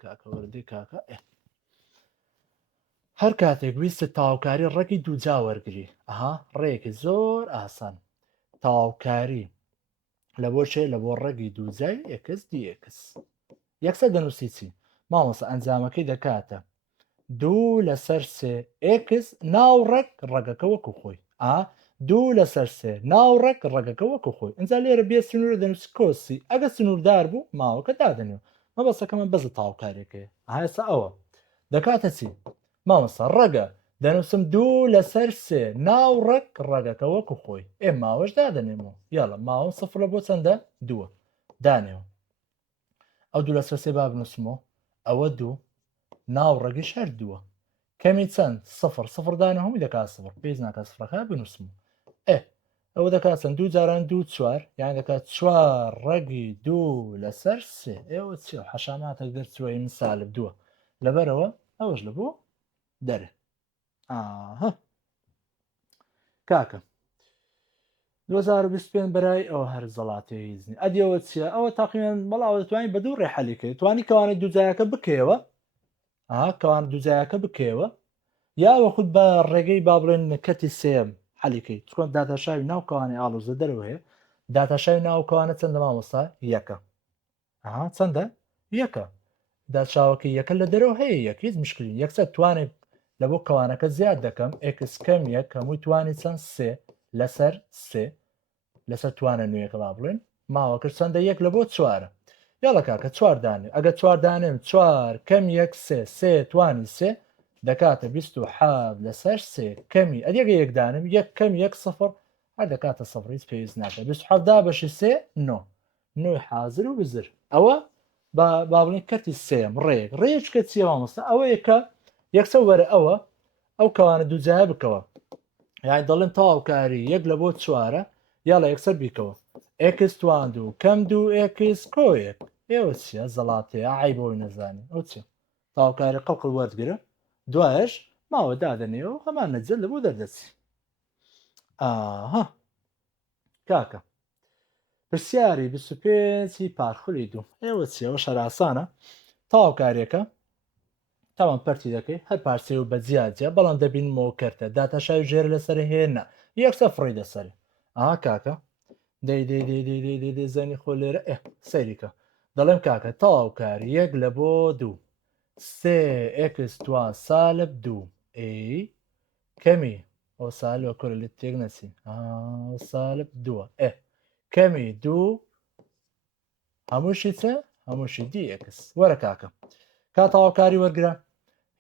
کاکە وەردی کاکە هەر کاتێک ویستە تاواوکاری ڕەگی دووجا وەرگری ڕێیەکی زۆر ئاسان تاواوکاری لە بۆ چێ لە بۆ ڕەگی دووجای ئێکس دیئکس یەکسەر دەنووسی چی مامۆستا ئەنجامەکەی دەکاتە دوو لەسەر سێ ئێکس ناوڕەک ڕەگەکە وەکو خۆی دوو لەسەر سێ ناوڕەک ڕەگەکە وەکو خۆی ئەنجا لێرە بێ سنوورە دەنووسی کۆسی ئەگە سنووردار بوو ماوەکە دادەنێ مەبەستەکەمە بەزە تاواوکارێکەیە هەستا ئەوە دەکاتە چی مامەستا ڕەگە دەنووسم دوو لەسەر سێ ناوڕەک ڕەگەکە وەکو خۆی ماوەش دادەنێمەوە یاڵە ماوە سەفر لە بۆ چەندە دووە دانێەوە ئەو دوو لەسەر سێ با بنووسمەوە ئەوە دوو ناوڕەگەش هەر دووە کەمی چەند سفر دانە هەمووی دەکات سفر پێیز ناکات سفرەکە بنووسم ئەوە دەکات چەند دوو جاران دوو چوار یان دەکات چوار ڕەگی دوو لەسەر سێ ئێوە چی حەشاماتێک دەرچووی من سالب دووە لەبەرەوە ئەوەش لە بۆ دەرێ کاکە 2025 بەرای ئەوە هەر زەڵاتەیە هیزنی ئەدیەوە چیە ئەوە تاقییان بەڵاو دەتوانانی بە دوو ڕێ حەلیکەی توانی کەوانەی دووجایەکە بکەوە کەوان دووجایەکە بکەوە یا وەخود بە ڕێگەی با بڵێن کەتی سێم حەلیکەی چکۆن داتاشاوی ناوکەوانی ئاڵوزە دەرەوە هەیە داتاشاوی ناوکەوانە چەندە مامۆستا یەکە چەندە یەکە داچاوەکە یەکە لە دەرەوە هەیە یەک هیچ مشکلی یەکسەر توانێت لە بۆ کەوانەکە زیاد دەکەم ئێکس کەم یەک هەمووی توانی چەند سێ لەسەر سێ لەسەر توانە نوێیەکە با بڵێن ماوەکرد چەندە یەک لە بۆ چوارە یاڵە کاکە چواردانێ ئەگە چواردانێم چوار کەم یەک سێ توانی سێ دەکاتە 27 لەسەر سێ کەمی ئەدیگە یەکدانم یەک کەم یەک سفر هەر دەکاتە سەفریت پێویست ناکە 27 بەشی سێ نۆی حازر و بزر ئەوە با بڵین کەتی سێم ڕێچکە چیە مامۆستا ئەوە یەکە یەکسە وەرە ئەو کەوانە دووجایە بکەوە یان دەڵێن تاواوکاری یەک لە بۆ چوارە یاڵە یەکسەر بیکەوە ئێکس توان دوو کەم دوو ئێکس کۆیەک ئێوە چیە زەڵاتەیە عیبەوەی نەزانین ئەو چی تاواوکاری قەوقڵ وەرگرە دوایش ماوە دادەنێەوە هەمان نەجل لە بۆ دەردەچی کاکە پرسیاری 25 پارخولی دوو ئێوە چیەوە شەراسانە تاواوکاریەکە تاوان پەرتی دەکەی هەر پارسی و بەجیاجە بەڵام دەبینمەوە کەرتە داتاشاوی ژێر لەسەر هێنا یەکسە فڕی دەسەری کاکە دەی زەنی خۆ لێرە سەیریکە دەڵێم کاکە تاواوکاری یەک لە بۆ دوو سێ ئێکس توان سالب دوو کەمی ئەو سالوە کورە لێت تێک نەچین سالب دووە کەمی دوو هەمووشی چە هەمووشی دی ئێکس وەرە کاکە تاواوکاری وەرگرە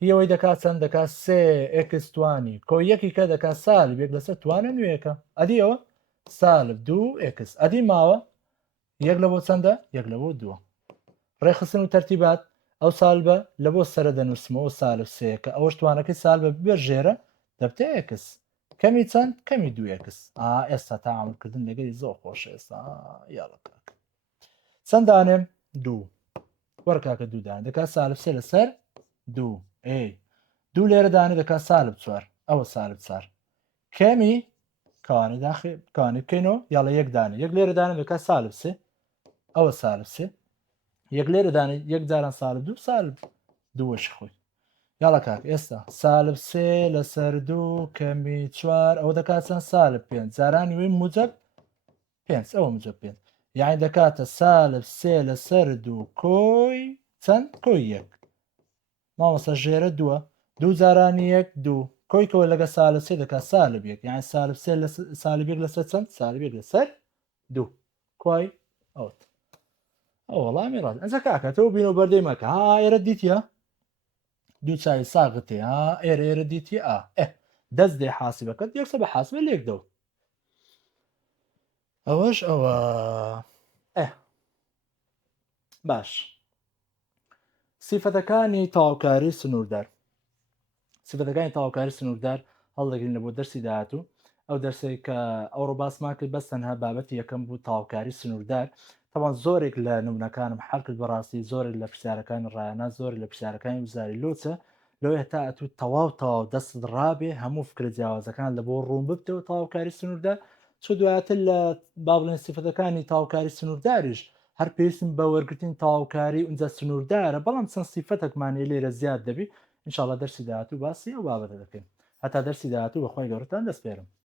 هیەوەی دەکات چەند دەکات سێ ئێکس توانی کۆ یەکی کە دەکات سالب یەک لەسەر توانە نوێیەکە ئەدیەوە سالب دوو ئێکس ئەدی ماوە یەک لە بۆ چەندە یەک لە بۆ دووە ڕێخستن و تەرتیبات ئەو سالبە لە بۆ سەرە دەنووسمەوە سالب سەیەکە ئەوەش توانەکەی سالبە ببێ ژێرە دەبتە ئێکس کەمی چەند کەمی دوو ئێکس ئێستا تاعاملکردن لەگەری زۆر خۆش ئێستا یاڵە کاکە چەند دانێم 2 وەرکاکە 2 دانە دەکات سالب 3 لەسەر 2 2 لێرە دانێ دەکات سالب 4 ئەوە سالب 4 کەمی کەوانەی داخێ کەوانەی بکەینەوە یاڵە یەک دانێ یەک لێرە دانێ دەکات سالب 3 ئەوە سالب 3 یەک لێرە دانێ یەک جاران سالب 2 سالب 2 وەشی خۆی یاڵە کاک ئێستا سالب 3 لەسەر 2 کەمی 4 ئەوە دەکات چەند سالب 5 جارانی وی موجب 5 ئەوە موجب 5 یعنی دەکاتە سالب 3 لەسەر 2 کۆی چەند کۆی یەک مامۆستا ژێرە 2 دوو جارانی یەک 2 کۆیکەوە لەگە سالب 3 دەکات سالب یەک یعنی سالب 3 سالب یەک لەسەر چەند سالب یەک لەسەر 2 کۆی ئەوت ئەو وەڵامی ڕاست ئەجا کاکەتەوە بینەوە بەردەی مەکە ها ئێرە دیتە دوو چاوی ساغت هەیە ها ئێرە دیتی دەست دێ حاسبەکەت یەکسە بە حاسبە لێک دەوت ئەوەش ئەوە باش سیفەتەکانی تەواوکاری سنووردار سیفەتەکانی تەواوکاری سنووردار هەڵدەگرینە بۆ دەرسی داهاتوو ئەو دەرسێک کە ئەوڕۆ باسمان کرد بەس تەنها بابەتی یەکەم بوو تەواوکاری سنووردار تەواو زۆرێک لە نمونەکانم حەڵکرد بەڕاستی زۆرێک لە پرسیارەکانی ڕایانە زۆر لە پرسیارەکانی وزاری لۆچە لەوەی هەتا ئەتوو تەواو دەستت ڕابێ هەموو فکرە جیاوازەکان لە بۆ ڕوون ببتەوە تەواوکاری سنووردار چۆ دوایەتر لە با بڵێن سیفەتەکانی تەواوکاری سنوورداریش هەر پێویستم بە وەرگرتنی تەواوکاری ئەوجا سنووردارە بەڵام چەند سیفەتێکمانێ لێرە زیاد دەبی ئینشاڵڵا دەرسی داهاتوو باسی ئەو بابەتە دەکەین هەتا دەرسی داهاتوو بەخوای گەورەتان دەسپێرم